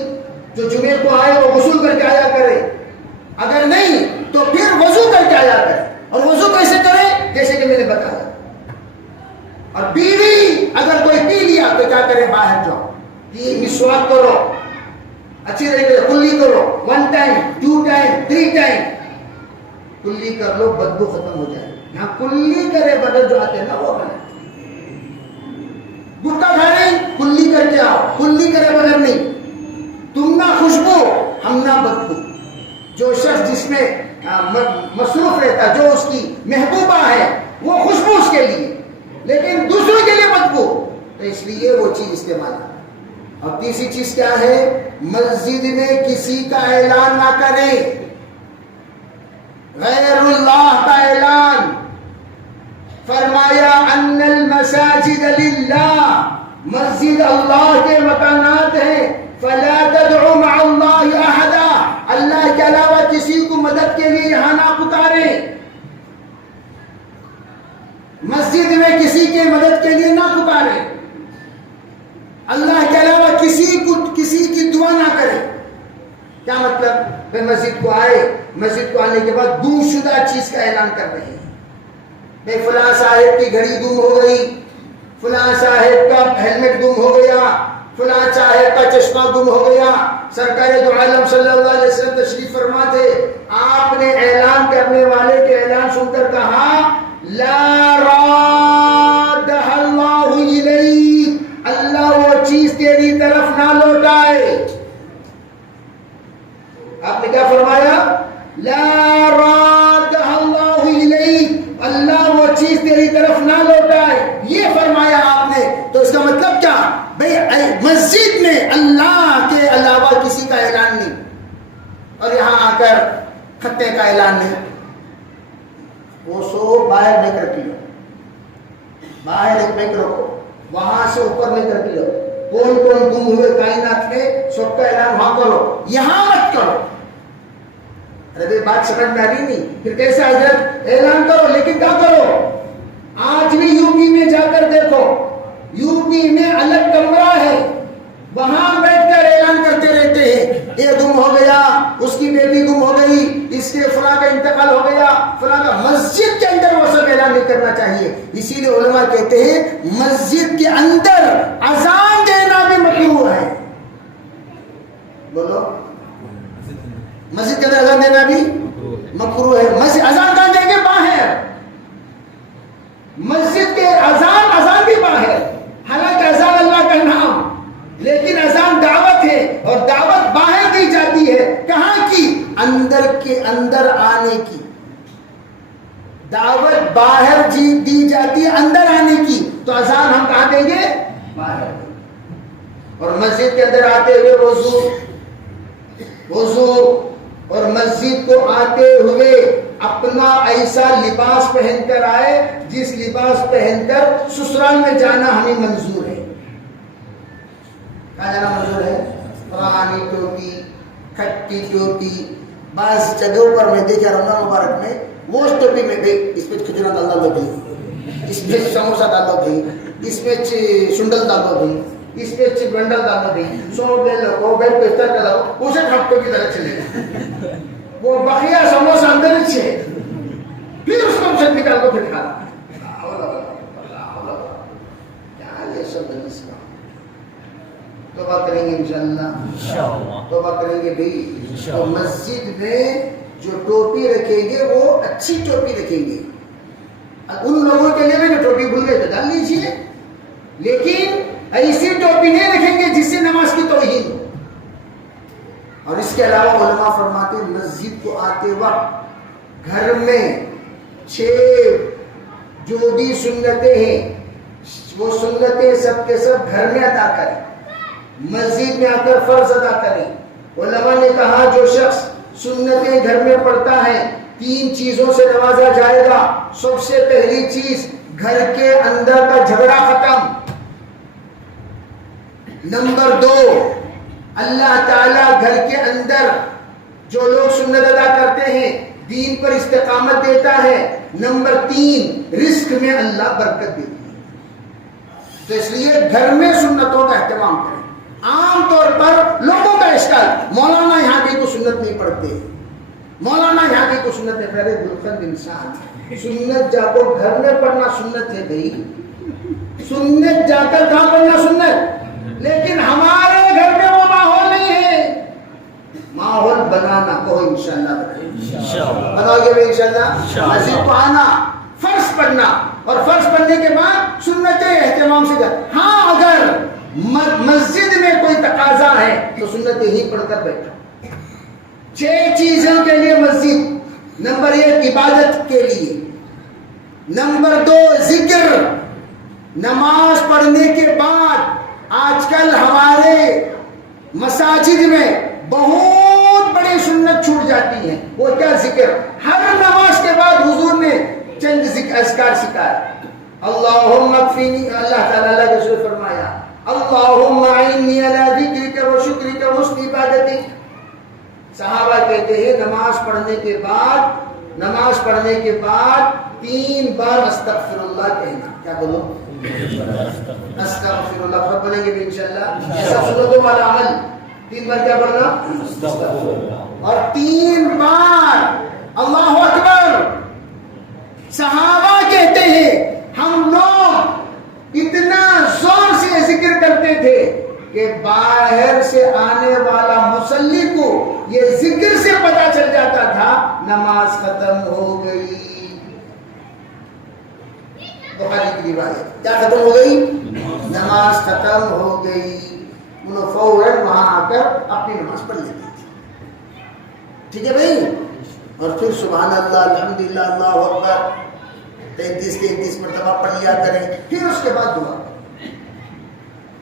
جو جمعے کو آئے وہ غسل کر کے آیا کرے، اگر نہیں تو پھر وضو کر کے آیا کرے، اور وضو کیسے کرے؟ جیسے کہ میں نے بتایا۔ اور بیڑی اگر کوئی پی لیا تو کیا کرے؟ باہر جاؤ، مسواک کرو، اچھی طریقے سے کلی کرو، 1 ٹائم 2 ٹائم 3 ٹائم کلی کر لو، بدبو ختم ہو جائے۔ یہاں کلی کرے بدل جو آتے ہیں نا وہ بنے، گٹکا کھا رہے ہیں کلی کر کے آؤ، کلی کرے بدل نہیں، تم نہ خوشبو ہم نہ بدبو۔ جو شخص جس میں مصروف رہتا، جو اس کی محبوبہ ہے، وہ خوشبو اس کے لیے، لیکن دوسروں کے لیے بدبو، تو اس لیے وہ چیز استعمال کریں۔ اور تیسری چیز کیا ہے؟ مسجد میں کسی کا اعلان نہ کریں، غیر اللہ کا اعلان۔ فرمایا ان المساجد للہ، مسجد اللہ کے مکانات ہیں، فلا تدعوا مع اللہ احدا، اللہ کے علاوہ کسی کو مدد کے لیے یہاں نہ پکاریں، مسجد میں کسی کے مدد کے لیے نہ پکاریں، اللہ کے علاوہ کسی کی دعا نہ کریں۔ کیا مطلب؟ مسجد کو آئے، مسجد کو آنے کے بعد گم شدہ چیز کا اعلان کر رہے ہیں، بھائی فلاں صاحب کی گھڑی گم ہو گئی، فلاں صاحب کا ہیلمٹ گم ہو گیا، فلاں صاحب کا چشمہ گم ہو گیا۔ سرکار دو عالم صلی اللہ علیہ وسلم تشریف فرما تھے، آپ نے اعلان کرنے والے کے اعلان سن کر کہا لا رادها اللہ الیک، اللہ وہ چیز تیری طرف نہ لوٹائے، کر خطے کا اعلان نہیں. وہ سو باہر نہیں کر کے لو, باہر ایک بینک رکھو, وہاں سے اوپر نہیں کر کے لو. کون کون گم ہوئے کائنات میں سب کا اعلان وہاں کرو, یہاں مت کرو. ارے بات سمجھ میں آ رہی نہیں؟ پھر کیسے حضرت اعلان کرو, لیکن کیا کرو؟ آج بھی یو پی میں جا کر دیکھو, یو پی میں الگ کمرہ ہے, وہاں بیٹھ کر اعلان کرتے رہتے ہیں, یہ گم ہو گیا, اس کی بیٹی گم ہو گئی, اس کے فلاں کا انتقال ہو گیا, فلاں کا. مسجد کے اندر وہ سب اعلان نہیں کرنا چاہیے. اسی لیے علماء کہتے ہیں مسجد کے اندر اذان دینا بھی مکروہ ہے. بولو, مسجد کے اندر اذان دینا بھی مکروہ ہے. مسجد اذان کہاں دیں گے؟ باہر. مسجد کے اذان بھی باہر. حالانکہ اذان اللہ کا نام, لیکن اذان دعوت ہے, اور دعوت باہر دی جاتی ہے. کہاں کی؟ اندر کے اندر آنے کی. دعوت باہر دی جاتی ہے اندر آنے کی, تو اذان ہم کہاں دیں گے؟ باہر. اور مسجد کے اندر آتے ہوئے وضو اور مسجد کو آتے ہوئے اپنا ایسا لباس پہن کر آئے جس لباس پہن کر سسرال میں جانا ہمیں منظور ہے. کہاں جانا منظور ہے؟ پرانی ٹوپی, کھٹی ٹوپی. بعض جگہوں پر میں دیکھا رمضان مبارک میں وہ ٹوپی میں گئی, اس میں کھجورا ڈال دو گئی, اس میں سموسا ڈال دو گئی, اس میں سنڈل ڈال دو گئی, اس میں بنڈل ڈال دو گئی. سو بیل کو بیل پیستا کر دو, اسے ٹھپکو کی طرح چلے گا. وہ بقیہ سموسا اندر ہی چھے, پھر اس کو اسے نکال دو, پھر کھانا. کیا یہ سب بنیس کا توبہ کریں گے انشاءاللہ, توبہ کریں گے بھی. تو مسجد میں جو ٹوپی رکھیں گے وہ اچھی ٹوپی رکھیں گے. ان لوگوں کے لیے بھی جو ٹوپی بھول گئے تو ڈال لیجیے, لیکن ایسی ٹوپی نہیں رکھیں گے جس سے نماز کی توہین ہو. اور اس کے علاوہ علماء فرماتے ہیں مسجد کو آتے وقت گھر میں 6 جو بھی سنتیں ہیں وہ سنتیں سب کے سب گھر میں ادا کریں, مسجد میں آ کر فرض ادا کریں. علماء نے کہا جو شخص سنتیں گھر میں پڑھتا ہے 3 چیزوں سے نوازا جائے گا. سب سے پہلی چیز, گھر کے اندر کا جھگڑا ختم. نمبر 2, اللہ تعالیٰ گھر کے اندر جو لوگ سنت ادا کرتے ہیں دین پر استقامت دیتا ہے. نمبر 3, رزق میں اللہ برکت دیتا ہے. تو اس لیے گھر میں سنتوں کا اہتمام کریں. عام طور پر لوگوں کا اشکال, مولانا یہاں کی کوئی سنت نہیں پڑھتے, مولانا یہاں کی کوئی سنت نہیں پڑھتے. گلخند انسان, سنت جا کر گھر میں پڑھنا سنت ہے بھائی, سنت جا کر کہاں پڑھنا سنت. لیکن ہمارے گھر میں وہ ماحول نہیں ہے. ماحول بنانا کو انشاءاللہ بناؤ گے بھی انشاءاللہ. مسجد کو آنا, فرض پڑھنا, اور فرض پڑھنے کے بعد سنتیں اہتمام سے کر. ہاں اگر مسجد میں کوئی تقاضا ہے تو سنتیں ہی پڑھ کر بیٹھو. 6 چیزوں کے لیے مسجد. نمبر 1 عبادت کے لیے, نمبر 2 ذکر. نماز پڑھنے کے بعد آج کل ہمارے مساجد میں بہت بڑی سنت چھوٹ جاتی ہے. وہ کیا؟ ذکر. ہر نماز کے بعد حضور نے چند ذکر اذکار سکھائے. اللہم اکفینی, اللہ تعالیٰ کے رسول فرمایا اللہم اعنی علی ذکرک و شکرک و حسن عبادتک. صحابہ کہتے ہیں نماز پڑھنے کے بعد 3 بار استغفر اللہ کہنا. کیا بولو؟ استغفر اللہ. خود بولیں گے بھی انشاءاللہ. ایسا سنتوں والا عمل 3 بار کیا پڑھنا؟ استغفر اللہ. اور 3 بار اللہ اکبر. صحابہ کہتے ہیں ہم لوگ اتنا زور سے ذکر کرتے تھے کہ باہر سے آنے والا مصلی کو یہ ذکر سے پتہ چل جاتا تھا نماز ختم ہو گئی. بخاری کی روایت. کیا ختم ہو گئی؟ نماز ختم ہو گئی. انہوں فوراً وہاں آ کر اپنی نماز پڑھ لیتے تھے. ٹھیک ہے بھائی. اور پھر سبحان اللہ, الحمدللہ, اللہ اکبر 33 مرتبہ پڑھ لیا کریں. پھر اس کے بعد دعا.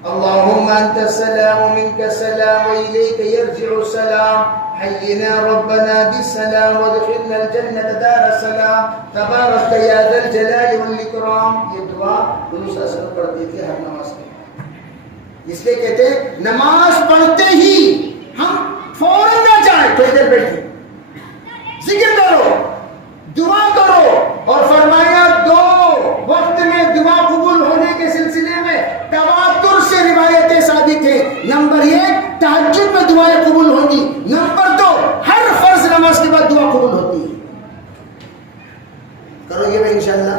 اللهم انت السلام ومنك السلام واليك يرجع السلام حينا ربنا بالسلام وادخلنا الجنة دار السلام تبارك يا ذا الجلال والاکرام. یہ دعا حضور صلی اللہ علیہ وسلم پڑھتے تھے ہر نماز میں. اس لیے کہتے ہیں نماز پڑھتے ہی ہم فوراً نہ جائیں، تھوڑی دیر بیٹھے ذکر کرو، دعا کرو. اور فرمایا دو وقت میں دعا قبول ہونے کے سلسلے میں تواتر سے روایتیں ثابت ہیں. نمبر 1 تہجد میں دعائیں قبول ہوں گی. نمبر 2 ہر فرض نماز کے بعد دعا قبول ہوتی ہے. کرو گے بھائی انشاءاللہ؟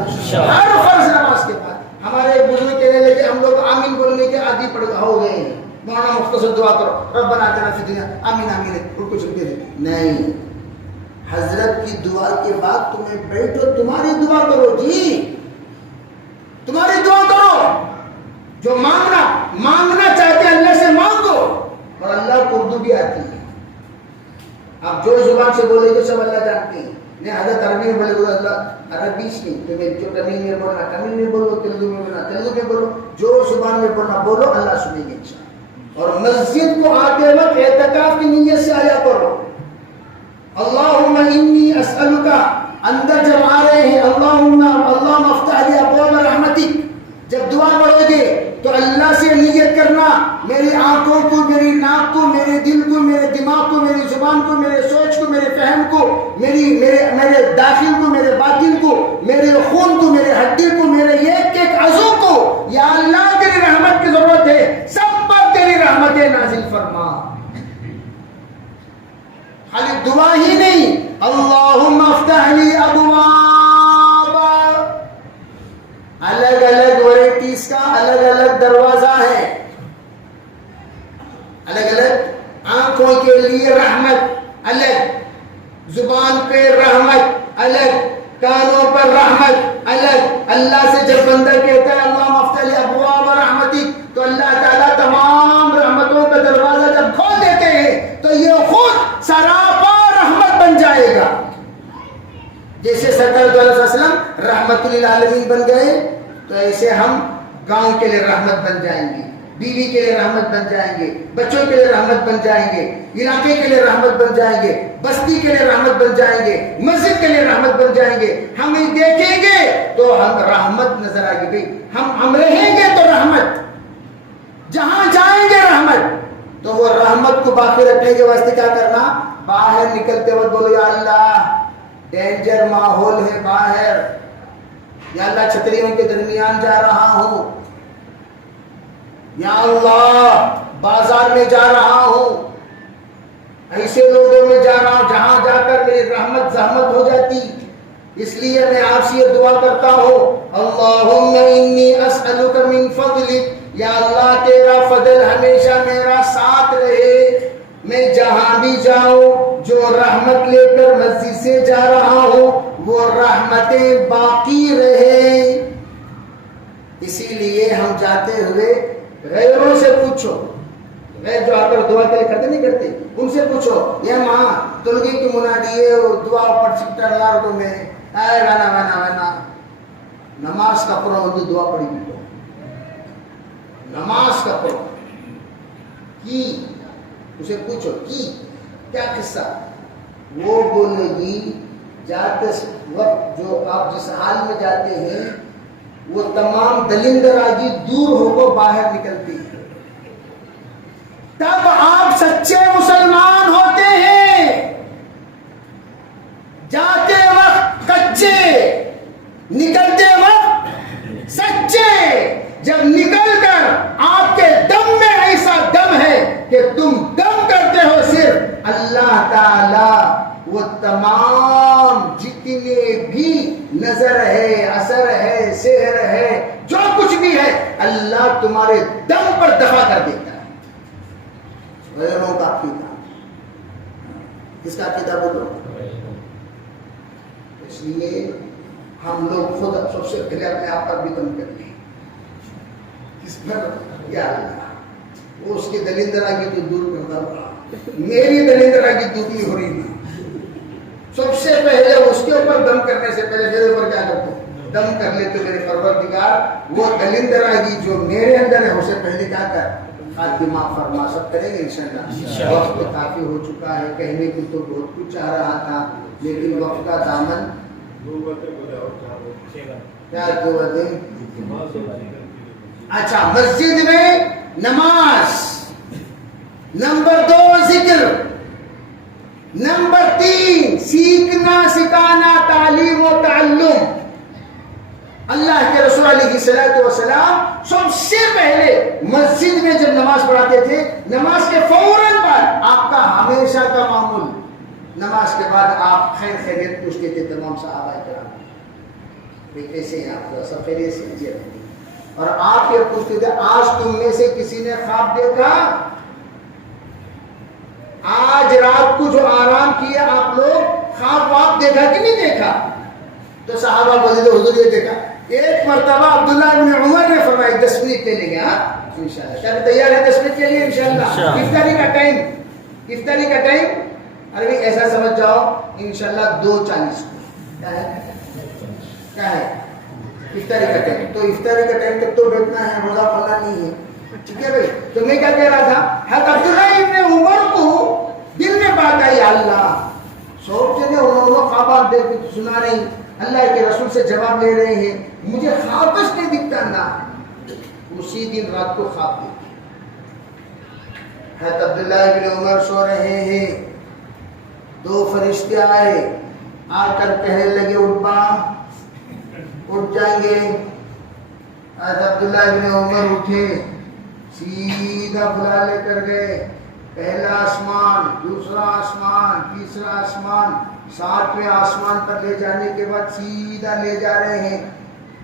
ہر فرض نماز کے بعد. ہمارے ایک بزرگ کہنے لگے ہم لوگ آمین بولنے کے عادی ہو گئے ہیں، مولانا مختصر دعا کرو ربنا آتنا فی الدنیا آمین آمین رکو چلتے رہے. نہیں، حضرت کی دعا کے بعد تمہیں بیٹھو تمہاری دعا کرو. جی تمہاری دعا کرو، جو مانگنا چاہتے ہیں اللہ سے مانگو. اور اللہ کو اردو بھی آتی ہے، آپ جو زبان سے بولے گے سب اللہ جانتے ہیں. نہیں حضرت عربی میں بولے گا اللہ عربی نہیں، تمہیں جو تمل میں بولنا تمل میں بولو، تیلگو میں بولنا تیلگو میں بولو، جو زبان میں بولنا بولو، اللہ سنے گے انشاءاللہ. اور مسجد کو آتے وقت اعتکاف کی نیت سے آیا کرو. اللہم انی اسألک، اندر جب آ رہے ہیں اللہم افتح لی ابواب رحمتک، جب دعا پڑھو گے تو اللہ سے نیت کرنا میری آنکھوں کو، میری ناک کو، میرے دل کو، میرے دماغ کو، میری زبان کو، میرے سوچ کو، میرے فہم کو، میرے داخل کو، میرے باطن کو، میرے خون کو، میرے ہڈی کو، میرے ایک ایک عضو کو، یا اللہ تیری رحمت کی ضرورت ہے، سب پر تیری رحمتیں نازل فرما. خالی دعا ہی نہیں، اللہم افتح لی ابواب، الگ الگ ورائٹیز کا الگ الگ دروازہ ہے. الگ الگ آنکھوں کے لیے رحمت الگ، زبان پہ رحمت الگ، کانوں پر رحمت الگ. اللہ سے جب بندہ کہتا ہے اللہم افتح لی ابواب رحمتک، تو اللہ تعالیٰ تمام رحمتوں کا دروازہ جب کھول دیتے ہیں تو یہ خود سراپا رحمت بن جائے گا. جیسے سرکار دو علیہ وسلم رحمت للعالمین بن گئے، تو ایسے ہم گاؤں کے لیے رحمت بن جائیں گے، بیوی کے لیے رحمت بن جائیں گے، بچوں کے لیے رحمت بن جائیں گے، علاقے کے لیے رحمت بن جائیں گے، بستی کے لیے رحمت بن جائیں گے، مسجد کے لیے رحمت بن جائیں گے. ہم دیکھیں گے تو ہم رحمت نظر آئے گی. بھائی ہم رہیں گے تو رحمت، جہاں جائیں گے رحمت. تو وہ رحمت کو باقی رکھنے کے واسطے کیا کرنا؟ باہر نکلتے وقت بولو یا اللہ ڈینجر ماحول ہے باہر، یا اللہ چھتریوں کے درمیان جا رہا ہوں، یا اللہ بازار میں جا رہا ہوں، ایسے لوگوں میں جا رہا ہوں جہاں جا کر میری رحمت زحمت ہو جاتی. اس لیے میں آپ سے یہ دعا کرتا ہوں اللہم انی اسألک من فضلک، یا اللہ تیرا فضل ہمیشہ میرا ساتھ رہے. میں جہاں بھی جاؤں جو رحمت لے کر مسجد سے جا رہا ہوں وہ رحمتیں باقی رہے. اسی لیے ہم جاتے ہوئے غیروں سے پوچھو، غیر جو آ کر دعا کے لیے کرتے نہیں کرتے، ان سے پوچھو یہ ماں تلگی کی منادی ہے دعا پڑھ سکتا اللہ کو میں اے وانا نماز کا پڑھو تو دعا پڑھی تو نماز کا پڑھو کی اسے پوچھو کی کیا قصہ، وہ بولے گی جاتے وقت جو آپ جس حال میں جاتے ہیں وہ تمام دلندراگی دور ہو کو باہر نکلتی ہے، تب آپ سچے مسلمان ہوتے ہیں. جاتے وقت کچے، نکلتے وقت سچے. جب نکل کر آپ کے دم میں ایسا دم ہے کہ تم دم کرتے ہو صرف اللہ تعالی وہ تمام جتنے بھی نظر ہے، اثر ہے، سحر ہے، جو کچھ بھی ہے اللہ تمہارے دم پر دفع کر دیتا ہے. غیروں کا عقیدہ، کس کا عقیدہ بولو؟ اس لیے ہم لوگ خود سب سے پہلے اپنے آپ پر بھی دم کرتے ہیں. کس پر؟ یا اللہ وہ اس کی دلندراگی تو دور کرتا رہا، میری دلندراگی دور نہیں ہو رہی تھی. سب سے پہلے اس کے اوپر دم کرنے سے پہلے میرے اوپر کیا کرتے دم کر لے تو میرے پروردگار وہ دلند راہی جو میرے اندر ہے اسے پہلے کیا کر خاتمہ فرما. سب کریں گے انشاءاللہ. وقت تو کافی ہو چکا ہے, کہنے کو تو بہت کچھ چاہ رہا تھا لیکن وقت کا دامن کیا دو باتیں. اچھا, مسجد میں نماز, نمبر 2 ذکر, نمبر 3 سیکھنا سکھانا تعلیم و تعلم. اللہ کے رسول علیہ السلام سب سے پہلے مسجد میں جب نماز پڑھاتے تھے, نماز کے فوراً بعد آپ کا ہمیشہ کا معمول نماز کے بعد آپ خیر خیریت پوچھتے تھے تمام صحابہ کرام, کیسے ہیں آپ, سب خیریت سے جی. اور آپ یہ پوچھتے تھے آج تم میں سے کسی نے خواب دیکھا, آج رات کو جو آرام کیا آپ لوگ خواب واب دیکھا کہ نہیں دیکھا؟ تو صحابہ بولے تو حضور یہ دیکھا. ایک مرتبہ عبداللہ بن عمر نے فرمایا 10 منٹ لے لیں گے. ہاں انشاءاللہ. کیا تیار ہے 10 منٹ کے لیے انشاءاللہ؟ افطاری کا ٹائم, افطاری کا ٹائم عربی ایسا سمجھ جاؤ انشاءاللہ 2:40 کیا ہے, کیا ہے افطاری کا ٹائم. تو افطاری کا ٹائم تک تو بیٹھنا ہے, روزہ کھولنا نہیں ہے. ٹھیک ہے بھائی. تو میں کیا کہہ رہا تھا, حضرت عبداللہ ابن عمر کو دل میں بات آئی, اللہ سوچ نے انہوں خواب دیکھ سنا نہیں, اللہ کے رسول سے جواب لے رہے ہیں, مجھے خواب کچھ نہیں دکھتا نا. اسی دن رات کو خواب دیکھا, حضرت عبداللہ ابن عمر سو رہے ہیں, 2 فرشتے آئے, آ کر کہنے لگے اٹھ جائیں گے. حضرت عبداللہ ابن عمر اٹھے, سیدھا بلا لے کر گئے, پہلا آسمان, دوسرا آسمان, تیسرا آسمان, 7ویں آسمان پر لے جانے کے بعد سیدھا لے جا رہے ہیں.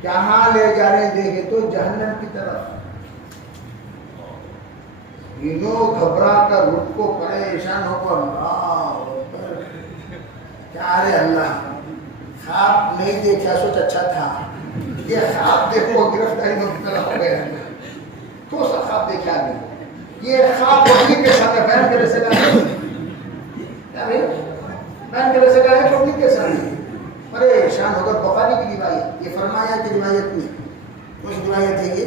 کہاں لے جا رہے ہیں دیکھیں تو جہنم کی طرف. تینوں گھبرا کر رک کو پریشان ہو کر اللہ کیا رے اللہ, خواب نہیں دیکھا سوچ اچھا تھا, یہ خواب دیکھو گرفتاری میں مبتلا ہو گیا. تو سا خواب دیکھا نہیں, یہ خواب پبلک کے سامنے بیان کرے سے گا ہے, کیا بھائی بیان کرے سے گا ہے پبلک کے سامنے. پریشان ہو کر بخاری کی روایت, یہ فرمایا کہ روایت میں کچھ روایت ہے یہ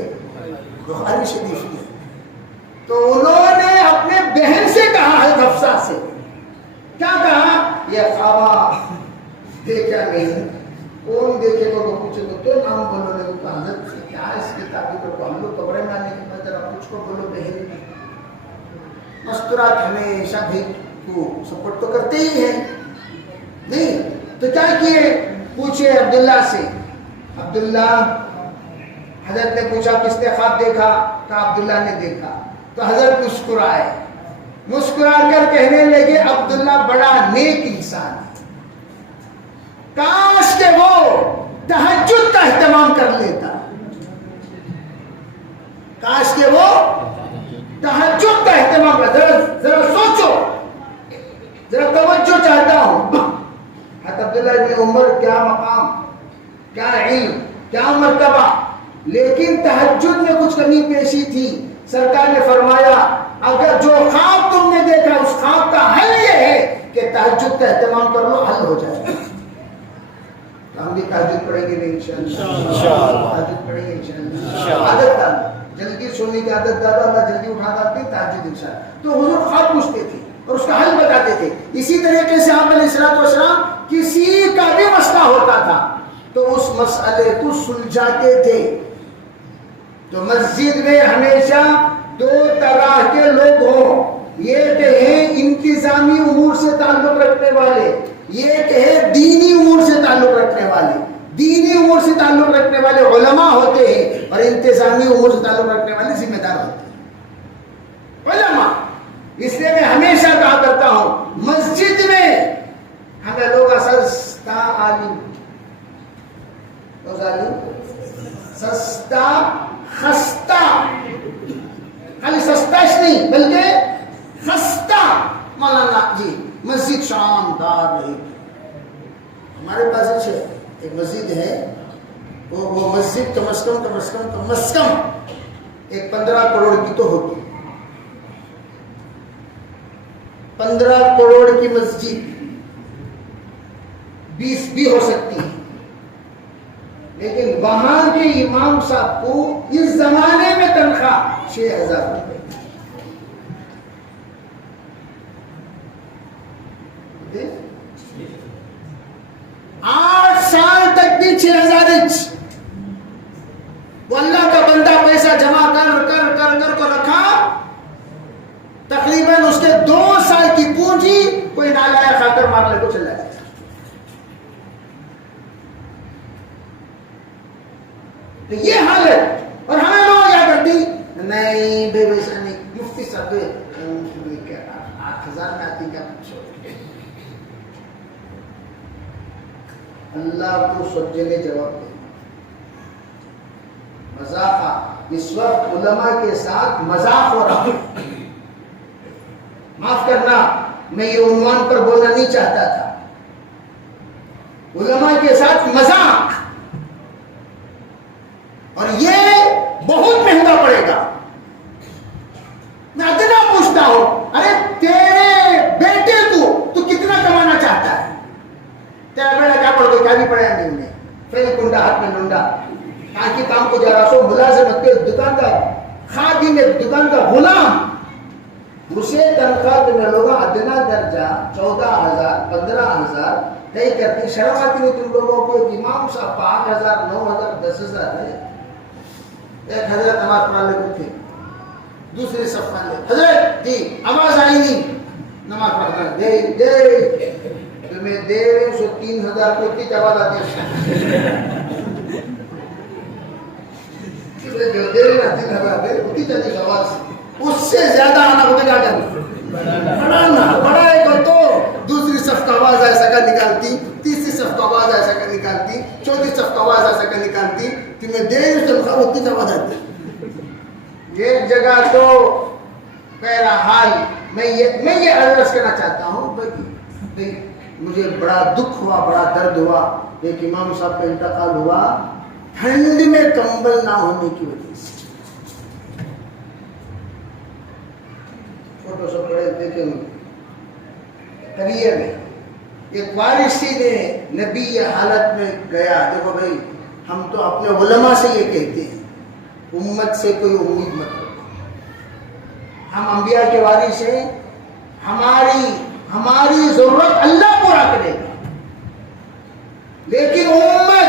بخاری شریف کی. تو انہوں نے اپنے بہن سے کہا ہے, حفصہ سے کیا کہا, یہ خواب دیکھا نہیں. کون دیکھے گا, پوچھے تو نام بولو نے کہا حضرت کیا اس کی تعبیر کو ہم لوگ قبر میں آنے کے بعد ذرا کچھ کو بولو. بہن مستورات ہمیشہ بھی کو سپورٹ تو کرتے ہی ہیں نہیں, تو کیا کیے پوچھے عبداللہ سے. عبداللہ حضرت نے پوچھا کس نے خواب دیکھا, کہا عبداللہ نے دیکھا. تو حضرت مسکرائے, مسکرا کر کہنے لگے عبداللہ بڑا نیک انسان ہے, کاش کہ وہ تہجد کا اہتمام کر لیتا, کاش کہ وہ تہجد کا اہتمام کر. ذرا سوچو, ذرا توجہ چاہتا ہوں. حضرت عبداللہ ابن عمر کیا مقام, کیا علم, کیا مرتبہ, لیکن تہجد میں کچھ کمی پیشی تھی. سرکار نے فرمایا اگر جو خواب تم نے دیکھا اس خواب کا حل یہ ہے کہ تہجد کا اہتمام کر لو, حل ہو جائے گا. ہم بھی تہجد پڑھیں گے انشاءاللہ, تہجد پڑھیں گے انشاءاللہ. عادت ڈالو, جلدی سونے کی عادت ڈالو, اللہ جلدی اٹھا دیتے تہجد انشاءاللہ. تو حضور خواب پوچھتے تھے اور اس کا حل بتاتے تھے. اسی طریقے سے آپ علیہ السلام کسی کا بھی مسئلہ ہوتا تھا تو اس مسئلے کو سلجھاتے تھے. تو مسجد میں ہمیشہ 2 طرح کے لوگ ہوں, یہ کہ ہیں انتظامی امور سے تعلق رکھنے والے, یہ کہ ہیں دینی امور سے تعلق رکھنے والے. دینی امور سے تعلق رکھنے والے علماء ہوتے ہیں اور انتظامی امور سے تعلق رکھنے والے ذمہ دار ہوتے ہیں علماء. اس لیے میں ہمیشہ کہا کرتا ہوں مسجد میں ہمیں لوگ سستا عالم, سستا خستہ, خالی سستاش نہیں بلکہ خستہ. مولانا جی مسجد شاندار رہے گی. ہمارے پاس ایک مسجد ہے, وہ مسجد کم از کم 15 کروڑ کی تو ہوتی, 15 کروڑ کی مسجد 20 بھی ہو سکتی ہے, لیکن وہاں کے امام صاحب کو اس زمانے میں تنخواہ 6,000 روپے. 8 سال تک بھی 6,000. وہ اللہ کا بندہ پیسہ جمع کر کو رکھا. تقریباً اس کے 2 سال کی پونجی کوئی نالایا کھا کر مارنے کو چلا جائے. تو یہ حالت. اور ہمیں لوگ کیا کرتی نہیں بے ویسا نہیں. مفتی صاحب 8,000 میں آتی کیا پوچھو. اللہ کو سوچے نے جواب دے. مذاق اس وقت علماء کے ساتھ مذاق ہو رہا. معاف کرنا میں یہ عنوان پر بولنا نہیں چاہتا تھا. علماء کے ساتھ مذاق. اور یہ بہت مہنگا پڑے گا. میں اتنا پوچھتا ہوں ارے تیرے بیٹے کو تو کتنا کمانا چاہتا ہے؟ تیرا بیٹا کیا پڑھ گیا؟ کیا بھی پڑھا نہیں نے. فیل کنڈا ہاتھ میں ڈنڈا تاکہ کام کو جا رہا سو ملازمت کے دکان کا خادم ہے, دکان کا غلام. اسے تنخواہ تمہیں لوگوں ادنا درجہ 14,000 15,000 نہیں کرتی. شرم آتی نہیں تم لوگوں کو؟ امام صاحب 8,000 9,000 10,000 ہے. ایک حضرت نماز پڑھانے کو تھے, دوسرے صف والے حضرت جی آواز آئی نہیں نماز پڑھنا دے تمہیں دے رہے ہوں 3,000 کو اتنی آواز آتی ہے. جو دے رہے نا 3,000 دے اتنی چاہتی آواز. اس سے زیادہ آنا ہوتا کیا کرنا پڑھانا. پڑھائے گا تو دوسری صف کا آواز ایسا کر نکالتی, تیسری صف کا آواز ایسا کر نکالتی, چوتھی صف کا آواز ایسا کر نکالتی. تمہیں دے اتنی آواز آتی. ایک جگہ تو بہرحال میں یہ عرض کرنا چاہتا ہوں بھائی مجھے بڑا دکھ ہوا, بڑا درد ہوا. ایک امام صاحب کا انتقال ہوا ٹھنڈ میں کمبل نہ ہونے کی وجہ سے. فوٹو سب پڑے دیکھیں کریے میں ایک وارثی نے نبی یہ حالت میں گیا. دیکھو بھائی ہم تو اپنے علماء سے یہ کہتے ہیں امت سے کوئی امید مت کرو. ہم انبیاء کے وارث ہیں. ہماری ضرورت اللہ پورا کرے گا. لیکن امت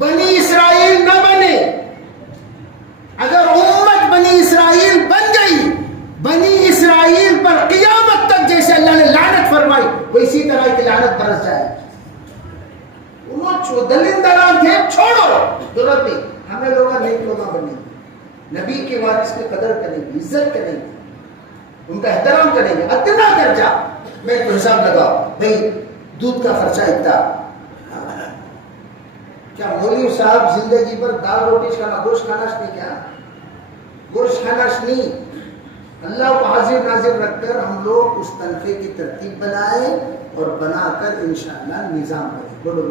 بنی اسرائیل نہ بنے. اگر امت بنی اسرائیل بن گئی, بنی اسرائیل پر قیامت تک جیسے اللہ نے لعنت فرمائی ویسی طرح کی لعنت برس جائے. دلندران تھے چھوڑو, ضرورت نہیں. ہمیں لوگ نیک لوگ بنیں گے, نبی کے وارث کی قدر کریں گے, عزت کریں گے, ان کا احترام کریں گے. اتنا درجہ میں تو حساب لگاؤ بھائی دودھ کا خرچہ اتنا. کیا مولوی صاحب زندگی پر دال روٹی کھانا, گوشت کھانا نہیں؟ کیا گوشت کھانا نہیں؟ اللہ کو حاضر ناظر رکھ کر ہم لوگ اس تنخواہ کی ترتیب بنائیں اور بنا کر انشاءاللہ نظام کریں. بولو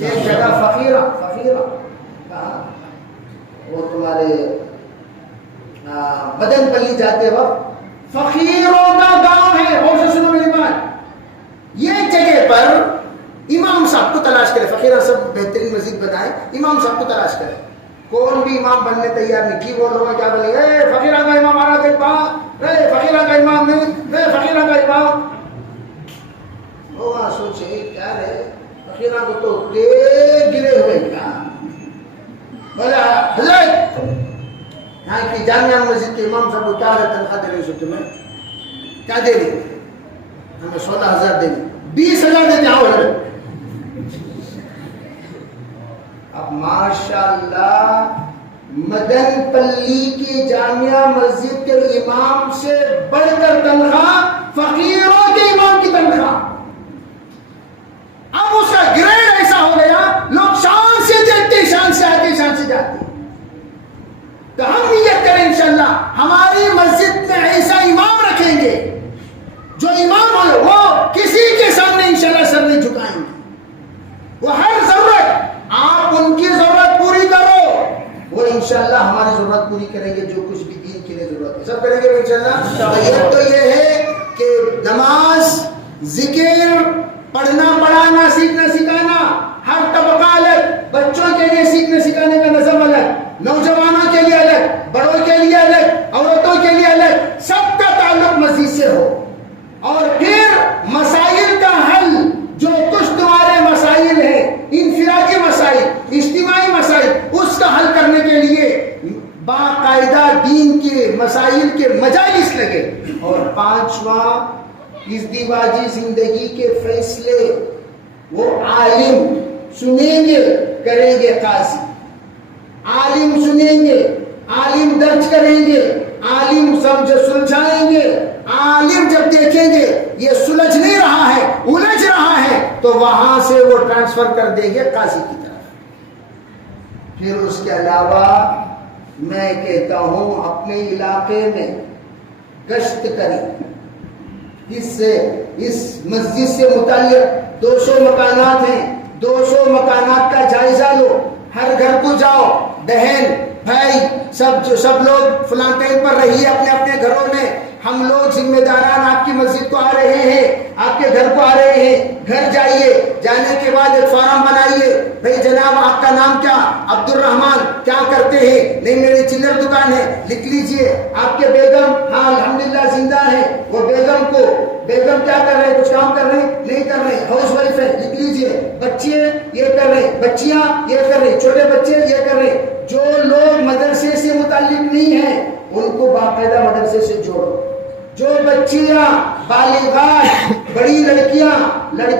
ایک جگہ فقیرہ کہاں وہ تمہارے بدن پلی جاتے وقت فقیروں کا گاؤں ہے. اور سے سنو میری بات, یہ جگہ پر امام صاحب کو تلاش کرے. فقیرہ سب بہترین مسجد بنائے, امام صاحب کو تلاش کرے. کون بھی امام بننے تیار نہیں. کی وہ لوگ کیا بولے گے فقیرہ کا امام آنا دیکھ پا, فقیرہ کا امام نہیں, فقیرہ کا امام. وہ سوچے کیا رہے فقیرہ کو تو گرے ہوئے. کیا بولا حضرت یہاں کی جامعہ مسجد کے امام صاحب کو کیا ہے تنخواہ دے رہے سو تمہیں کیا دے رہے؟ ہمیں 16,000 دے رہے, 20,000 دیتے. آؤ حضرت. اب ماشاءاللہ مدن پلی کی جامعہ مسجد کے امام سے بڑھ کر تنخواہ فقیروں کے امام کی تنخواہ. اب اس کا گریڈ ایسا ہو گیا لوگ شان سے دیکھتے, شان سے آتے, شان سے جاتے. تو ہم نیت کریں انشاءاللہ ہماری مسجد میں ایسا امام رکھیں گے جو امام ہو وہ کسی کے سامنے انشاءاللہ سر نہیں جھکائیں گے. وہ ہر ضرورت آپ ان کی ضرورت پوری کرو, وہ انشاءاللہ ہماری ضرورت پوری کریں گے. جو کچھ بھی دین کے لیے ضرورت ہے سب کریں گے انشاءاللہ. تو یہ ہے کہ نماز, ذکر, پڑھنا پڑھانا, سیکھنا سکھانا, ہر طبقہ الگ, بچوں کے ہو، اور پھر مسائل کا حل جو کچھ تمہارے مسائل ہیں، انفرادی مسائل، اجتماعی مسائل، اس کا حل کرنے کے لیے باقاعدہ دین کے مسائل کے مجالس لگے. اور پانچواں، ازدواجی زندگی کے فیصلے وہ عالم سنیں گے، کریں گے قاضی. عالم سنیں گے، عالم درج کریں گے، عالم سمجھ سلجھائیں گے. عالم جب دیکھیں گے یہ سلجھ نہیں رہا ہے، الجھ رہا ہے، تو وہاں سے وہ ٹرانسفر کر دیں گے قاضی کی طرف. پھر اس کے علاوہ میں کہتا ہوں اپنے علاقے میں گشت کریں. اس مسجد سے متعلق 200 مکانات ہیں، 200 مکانات کا جائزہ لو. ہر گھر کو جاؤ، بہن بھائی سب لوگ فلاں ٹائم پر رہیے اپنے اپنے گھروں میں. ہم لوگ ذمہ داران آپ کی مسجد کو آ رہے ہیں، آپ کے گھر کو آ رہے ہیں. گھر جائیے، جانے کے بعد ایک فارم بنائیے. بھائی جناب آپ کا نام کیا؟ عبد الرحمان. کیا کرتے ہیں؟ نہیں میری چلر دکان ہے. لکھ لیجئے. آپ کے بیگم؟ ہاں الحمدللہ زندہ ہے. وہ بیگم کیا کر رہے ہیں؟ کچھ کام کر رہے ہیں؟ نہیں کر رہے، ہاؤس وائف ہے. لکھ لیجئے. بچے یہ کر رہے ہیں، بچیاں یہ کر رہے ہیں، چھوٹے بچے یہ کر رہے ہیں. جو لوگ مدرسے سے متعلق نہیں ہیں ان کو باقاعدہ مدرسے سے جوڑو. جو بچیاں بالغات، بڑی لڑکی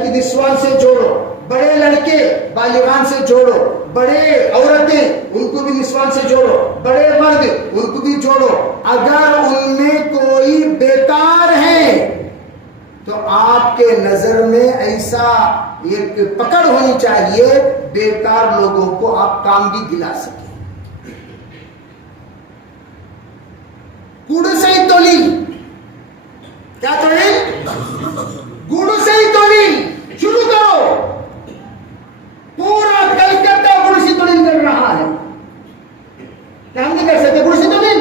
نسوان سے جوڑو. بڑے لڑکے بالغان سے جوڑو. بڑے عورتیں ان کو بھی نسوان سے جوڑو. بڑے مرد ان کو بھی جوڑو. اگر ان میں کوئی بیکار ہے تو آپ کے نظر میں ایسا ایک پکڑ ہونی چاہیے بیکار لوگوں کو آپ کام بھی دلا سکیں. گوڑ سے ہی تولی، کیا تولی؟ گوڑ سے ہی تولی شروع کرو. پورا کلکتہ گوڑ سے تولی کر رہا ہے. کیا ہم نہیں کر سکتے گوڑ سے تولی؟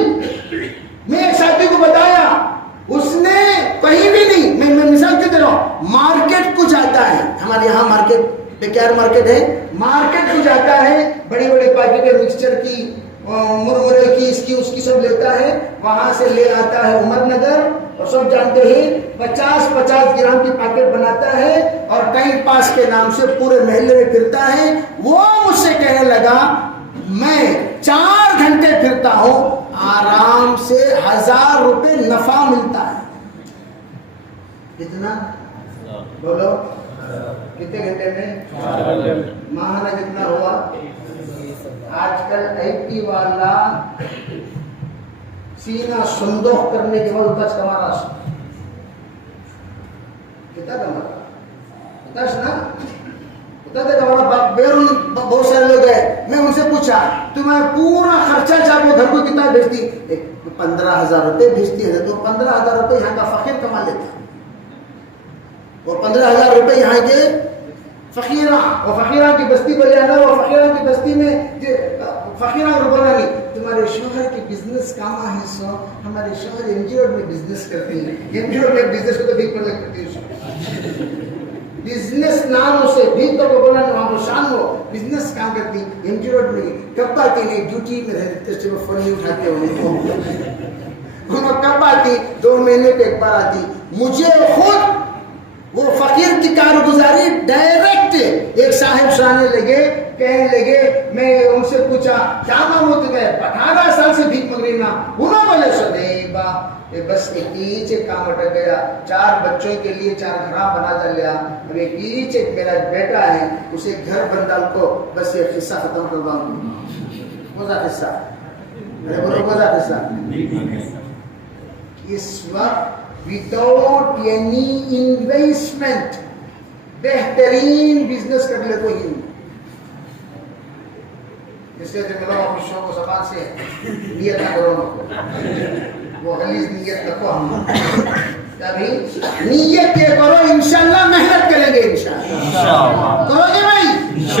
میں ایک ساتھی کو بتایا، اس نے کہیں بھی نہیں، میں مثال کیوں دے رہا ہوں، مارکیٹ کو جاتا ہے. ہمارے یہاں مارکیٹ بیکار مارکیٹ ہے. مارکیٹ کو جاتا ہے، بڑی بڑی پیکٹ مکسچر کی، مرمرے کی، اس کی سب لیتا ہے. وہاں سے لے آتا ہے عمر نگر، اور سب جانتے ہیں 50 گرام کی پیکٹ بناتا ہے اور ٹائم پاس کے نام سے پورے محلے میں پھرتا ہے. وہ مجھ سے کہنے لگا میں 4 گھنٹے پھرتا ہوں، آرام سے 1000 روپے نفع ملتا ہے. کتنا بولو؟ کتنے گھنٹے میں؟ ماہانہ کتنا ہوا؟ آج کل 80 والا سینہ صندوق کرنے کے بعد اتاش کما رہا ہے. کتنا کما رہا؟ اتاش نا اتاش کما رہا. بیرون بہت سارے لوگ ہیں، میں ان سے پوچھا تمہیں پورا خرچہ چاہو گھر کو کتنا بھیجتی؟ 15,000 روپے بھیجتی ہے. تو 15,000 روپے یہاں کا فقیر کما لیتا. وہ 15,000 روپے یہاں کے فقیرہ، وہ فقیرہ کی بستی بولے نا، وہ فقیرہ کی بستی میں فقیرہ اور بولا نہیں. تمہارے شوہر کی بزنس کہاں ہے؟ سو ہمارے شوہر این جی او میں بزنس کرتے ہیں. این جی او میں بزنس کو تو بھی پڑھ کرتی ہے. بزنس نام اسے بھی تو بولا نہیں، وہاں شان ہو بزنس کام کرتی. این جی او میں کب آتی نہیں، ڈیوٹی میں رہتے تھے، وہ فون نہیں اٹھاتے ان کب آتی؟ 2 مہینے پہ ایک بار آتی. مجھے خود وہ فقیر کی کارگزاری ڈائریکٹ ایک صاحب سنانے لگے، کہنے لگے. میں ان سے پوچھا کیا نام ہوتے گئے؟ 18 سال سے بھیک مانگ رہی نا. انہوں بولے سو نہیں با بس ایک کام اٹک گیا، 4 بچوں کے لیے 4 گھر بنا ڈالیا. اب ایک میرا بیٹا ہے، اسے گھر بن ڈال کو بس یہ قصہ ختم کرواؤں. مزہ قصہ بولو، مزہ قصہ. اس وقت without any investment بہترین بزنس کر لے کوئی نہیں. اس لیے جو ملو اپنی شوق و زبان سے نیت نہ کرو، وہ غلیظ نیت رکھو. ہم تبھی نیت یہ کرو، انشاءاللہ محنت کریں گے. انشاءاللہ کرو گے بھائی،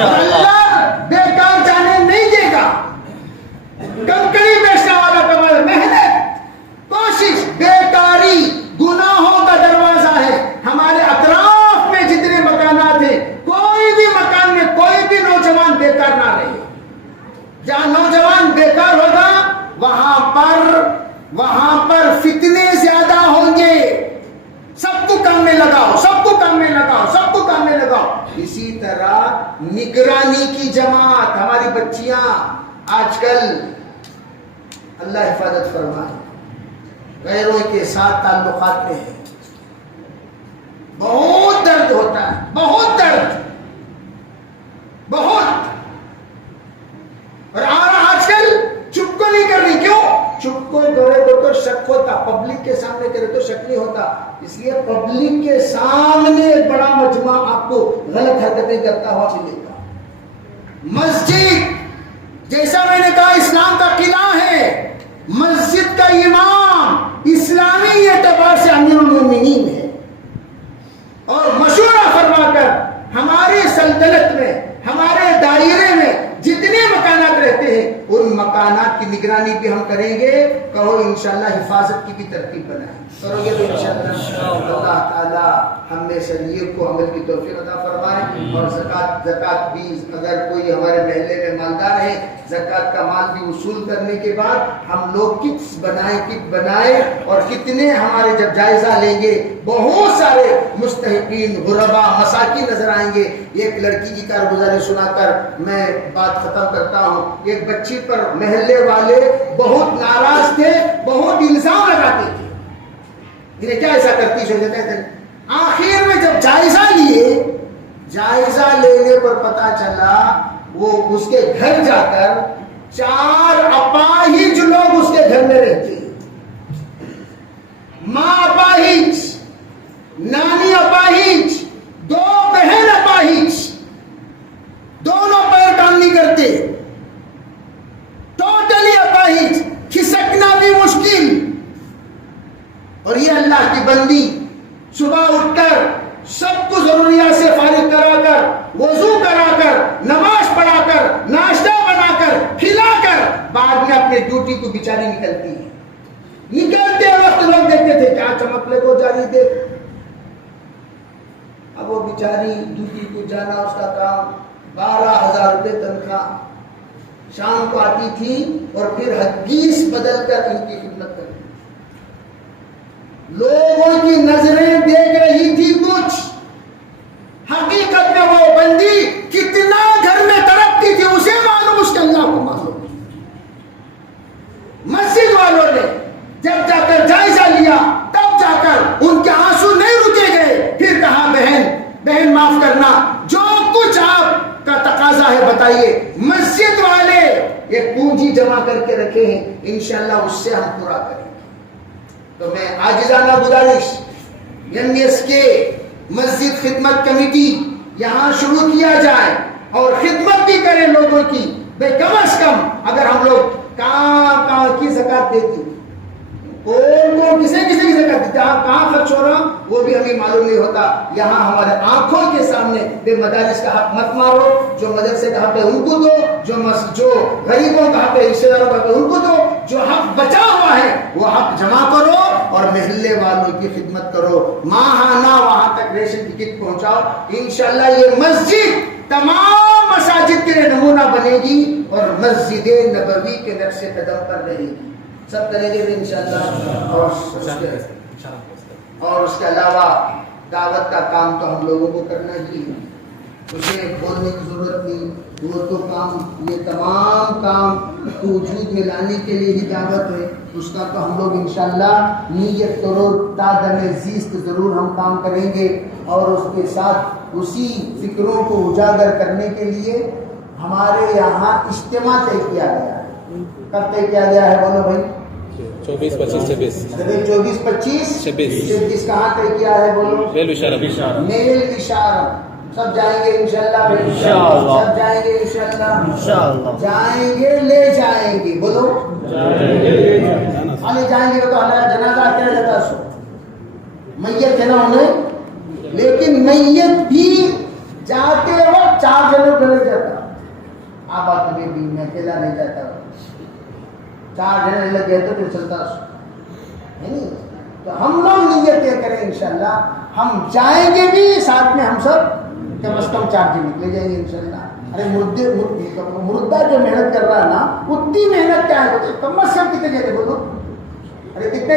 اللہ بیکار جانے نہیں دے گا. کنکڑی بیچنے والا کمال محنت، کوشش. بیکاری گناہوں کا دروازہ ہے. ہمارے اطراف میں جتنے مکانات ہیں، کوئی بھی مکان میں کوئی بھی نوجوان بیکار نہ رہے. جہاں نوجوان بیکار ہوگا وہاں پر فتنے زیادہ ہوں گے. اسی طرح نگرانی کی جماعت. ہماری بچیاں آج کل اللہ حفاظت فرمائے غیروں کے ساتھ تعلقات میں ہیں. بہت درد ہوتا ہے, بہت درد, بہت. اور آج کل چپ کو نہیں کر رہی. کیوں چپ کو کرے تو شک ہوتا, پبلک کے سامنے کرے تو شک نہیں ہوتا. اس لیے پبلک کے سامنے ایک بڑا مجمع آپ کو غلط حرکتیں کرتا ہوا ملے گا. مسجد جیسا میں نے کہا اسلام کا قلعہ ہے, مسجد کا امام اسلامی اعتبار سے امیر المومنین ہے. اور مشورہ فرما کر ہماری سلطنت میں, ہمارے دائرے میں جتنے مکانات رہتے ہیں ان مکانات کی نگرانی بھی ہم کریں گے. کہو انشاءاللہ حفاظت کی بھی ترتیب بنائیں. کرو گے تو انشاءاللہ اللہ تعالی ہم میں سے نیت کو عمل کی توفیق عطا فرمائے. اور زکات بھی اگر کوئی ہمارے محلے میں مالدار ہے, زکات کا مال بھی وصول کرنے کے بعد ہم لوگ کٹ بنائے اور کتنے ہمارے جب جائزہ لیں گے بہت سارے مستحقین غربا مساکین نظر آئیں گے. ایک لڑکی کی کارگزاری سنا کر میں بات ختم کرتا ہوں. ایک بچی پر محلے والے بہت ناراض تھے, بہت الزام لگاتے تھے, انہیں کیا ایسا کرتی سوچتے تھے. آخر میں جب جائزہ لیے, جائزہ لینے پر پتا چلا وہ اس کے گھر جا کر 4 اپاہج لوگ اس کے گھر میں رہتے ہیں. ماں اپاہج, نانی اپاہج, 2 بہن اپاہج, دونوں پیر کام نہیں کرتے, ٹوٹلی اپاہج, کھسکنا بھی مشکل. اور یہ اللہ کی بندی صبح اٹھ کر سب کو ضروریات سے فارغ کرا کر, وضو کرا کر, نماز پڑھا کر, ناشتہ بنا کر, کھلا کر بعد میں اپنے ڈیوٹی کو بیچاری نکلتی ہے. نکلتے وقت لوگ دیکھتے تھے کیا چمک لے کو جاری دے. اب وہ بیچاری ڈیوٹی کو جانا, اس کا کام 12,000 روپے تنخواہ, شام کو آتی تھی اور پھر حدیث بدل کر ان کی خدمت کرتی. لوگوں کی نظریں دیکھ رہی تھی کچھ, حقیقت میں وہ بندی کتنا گھر میں تڑپتی تھی اسے معلوم, اس کے اللہ کو معلوم. مسجد والوں نے جب جا کر جائزہ لیا تب جا کر ان کے آنسو نہیں رکے گئے. پھر کہا بہن معاف کرنا, جو کچھ آپ کا تقاضا ہے بتائیے. مسجد والے ایک پونجی جمع کر کے رکھے ہیں, انشاءاللہ اس سے ہم پورا کریں. تو میں عاجزانہ گزارش MSK مسجد خدمت کمیٹی یہاں شروع کیا جائے اور خدمت بھی کریں لوگوں کی. بھئی کم از کم اگر ہم لوگ کہاں کی زکات دیتے, کون کسے کی زکات دیتے, کہاں خرچ ہو رہا وہ بھی ہمیں معلوم نہیں ہوتا. یہاں ہمارے آنکھوں کے سامنے بے مدارس کا حق مت مارو, جو مدرسے کا حق ہے ان کو دو, جو غریبوں کا حق ہے رشتے داروں کا حق ہے ان کو دو, جو حق بچا ہوا ہے وہ حق جمع کرو اور محلے والوں کی خدمت کرو. ماہانہ وہاں تک ریشن کی کٹ پہنچاؤ. انشاءاللہ یہ مسجد تمام مساجد کے لیے نمونہ بنے گی اور مسجد نبوی کے نقش قدم پر رہے گی. سب کریں گے انشاءاللہ. اور اس کے علاوہ دعوت کا کام تو ہم لوگوں کو کرنا ہی ہے, اسے بولنے کی ضرورت نہیں. وہ تو کام, یہ تمام کام تو وجود میں لانے کے لیے ہی دعوت ہے. اس کا تو ہم لوگ انشاءاللہ نیت کرو تا دم زیست ضرور ہم کام کریں گے. اور اس کے ساتھ اسی فکروں کو اجاگر کرنے کے لیے ہمارے یہاں اجتماع طے کیا گیا ہے. کب طے کیا گیا ہے بولو بھائی؟ 24-25-26 کہاں طے کیا ہے بولو؟ میل اشارہ. سب جائیں گے انشاءاللہ, سب جائیں گے انشاءاللہ, جائیں گے لے جائیں گے. بولو خالی جائیں گے تو ہمارا جنازہ کیا جاتا, سو میت ہے نا انہیں, لیکن میت بھی جاتے وقت 4 جنوں گھر جاتا. آپ آتے بھی میں اکیلا نہیں جاتا, 4 جنے لگ گئے تو پھر چلتا نہیں. تو ہم لوگ نیت یہ کریں انشاءاللہ ہم جائیں گے بھی, ساتھ میں ہم سب کم از کم 4 دن نکلے جائیں گے انشاءاللہ. ارے مردہ جو محنت کر رہا ہے نا اتنی محنت کیا ہے, کم از کم کتنے جنے بولو, ارے کتنے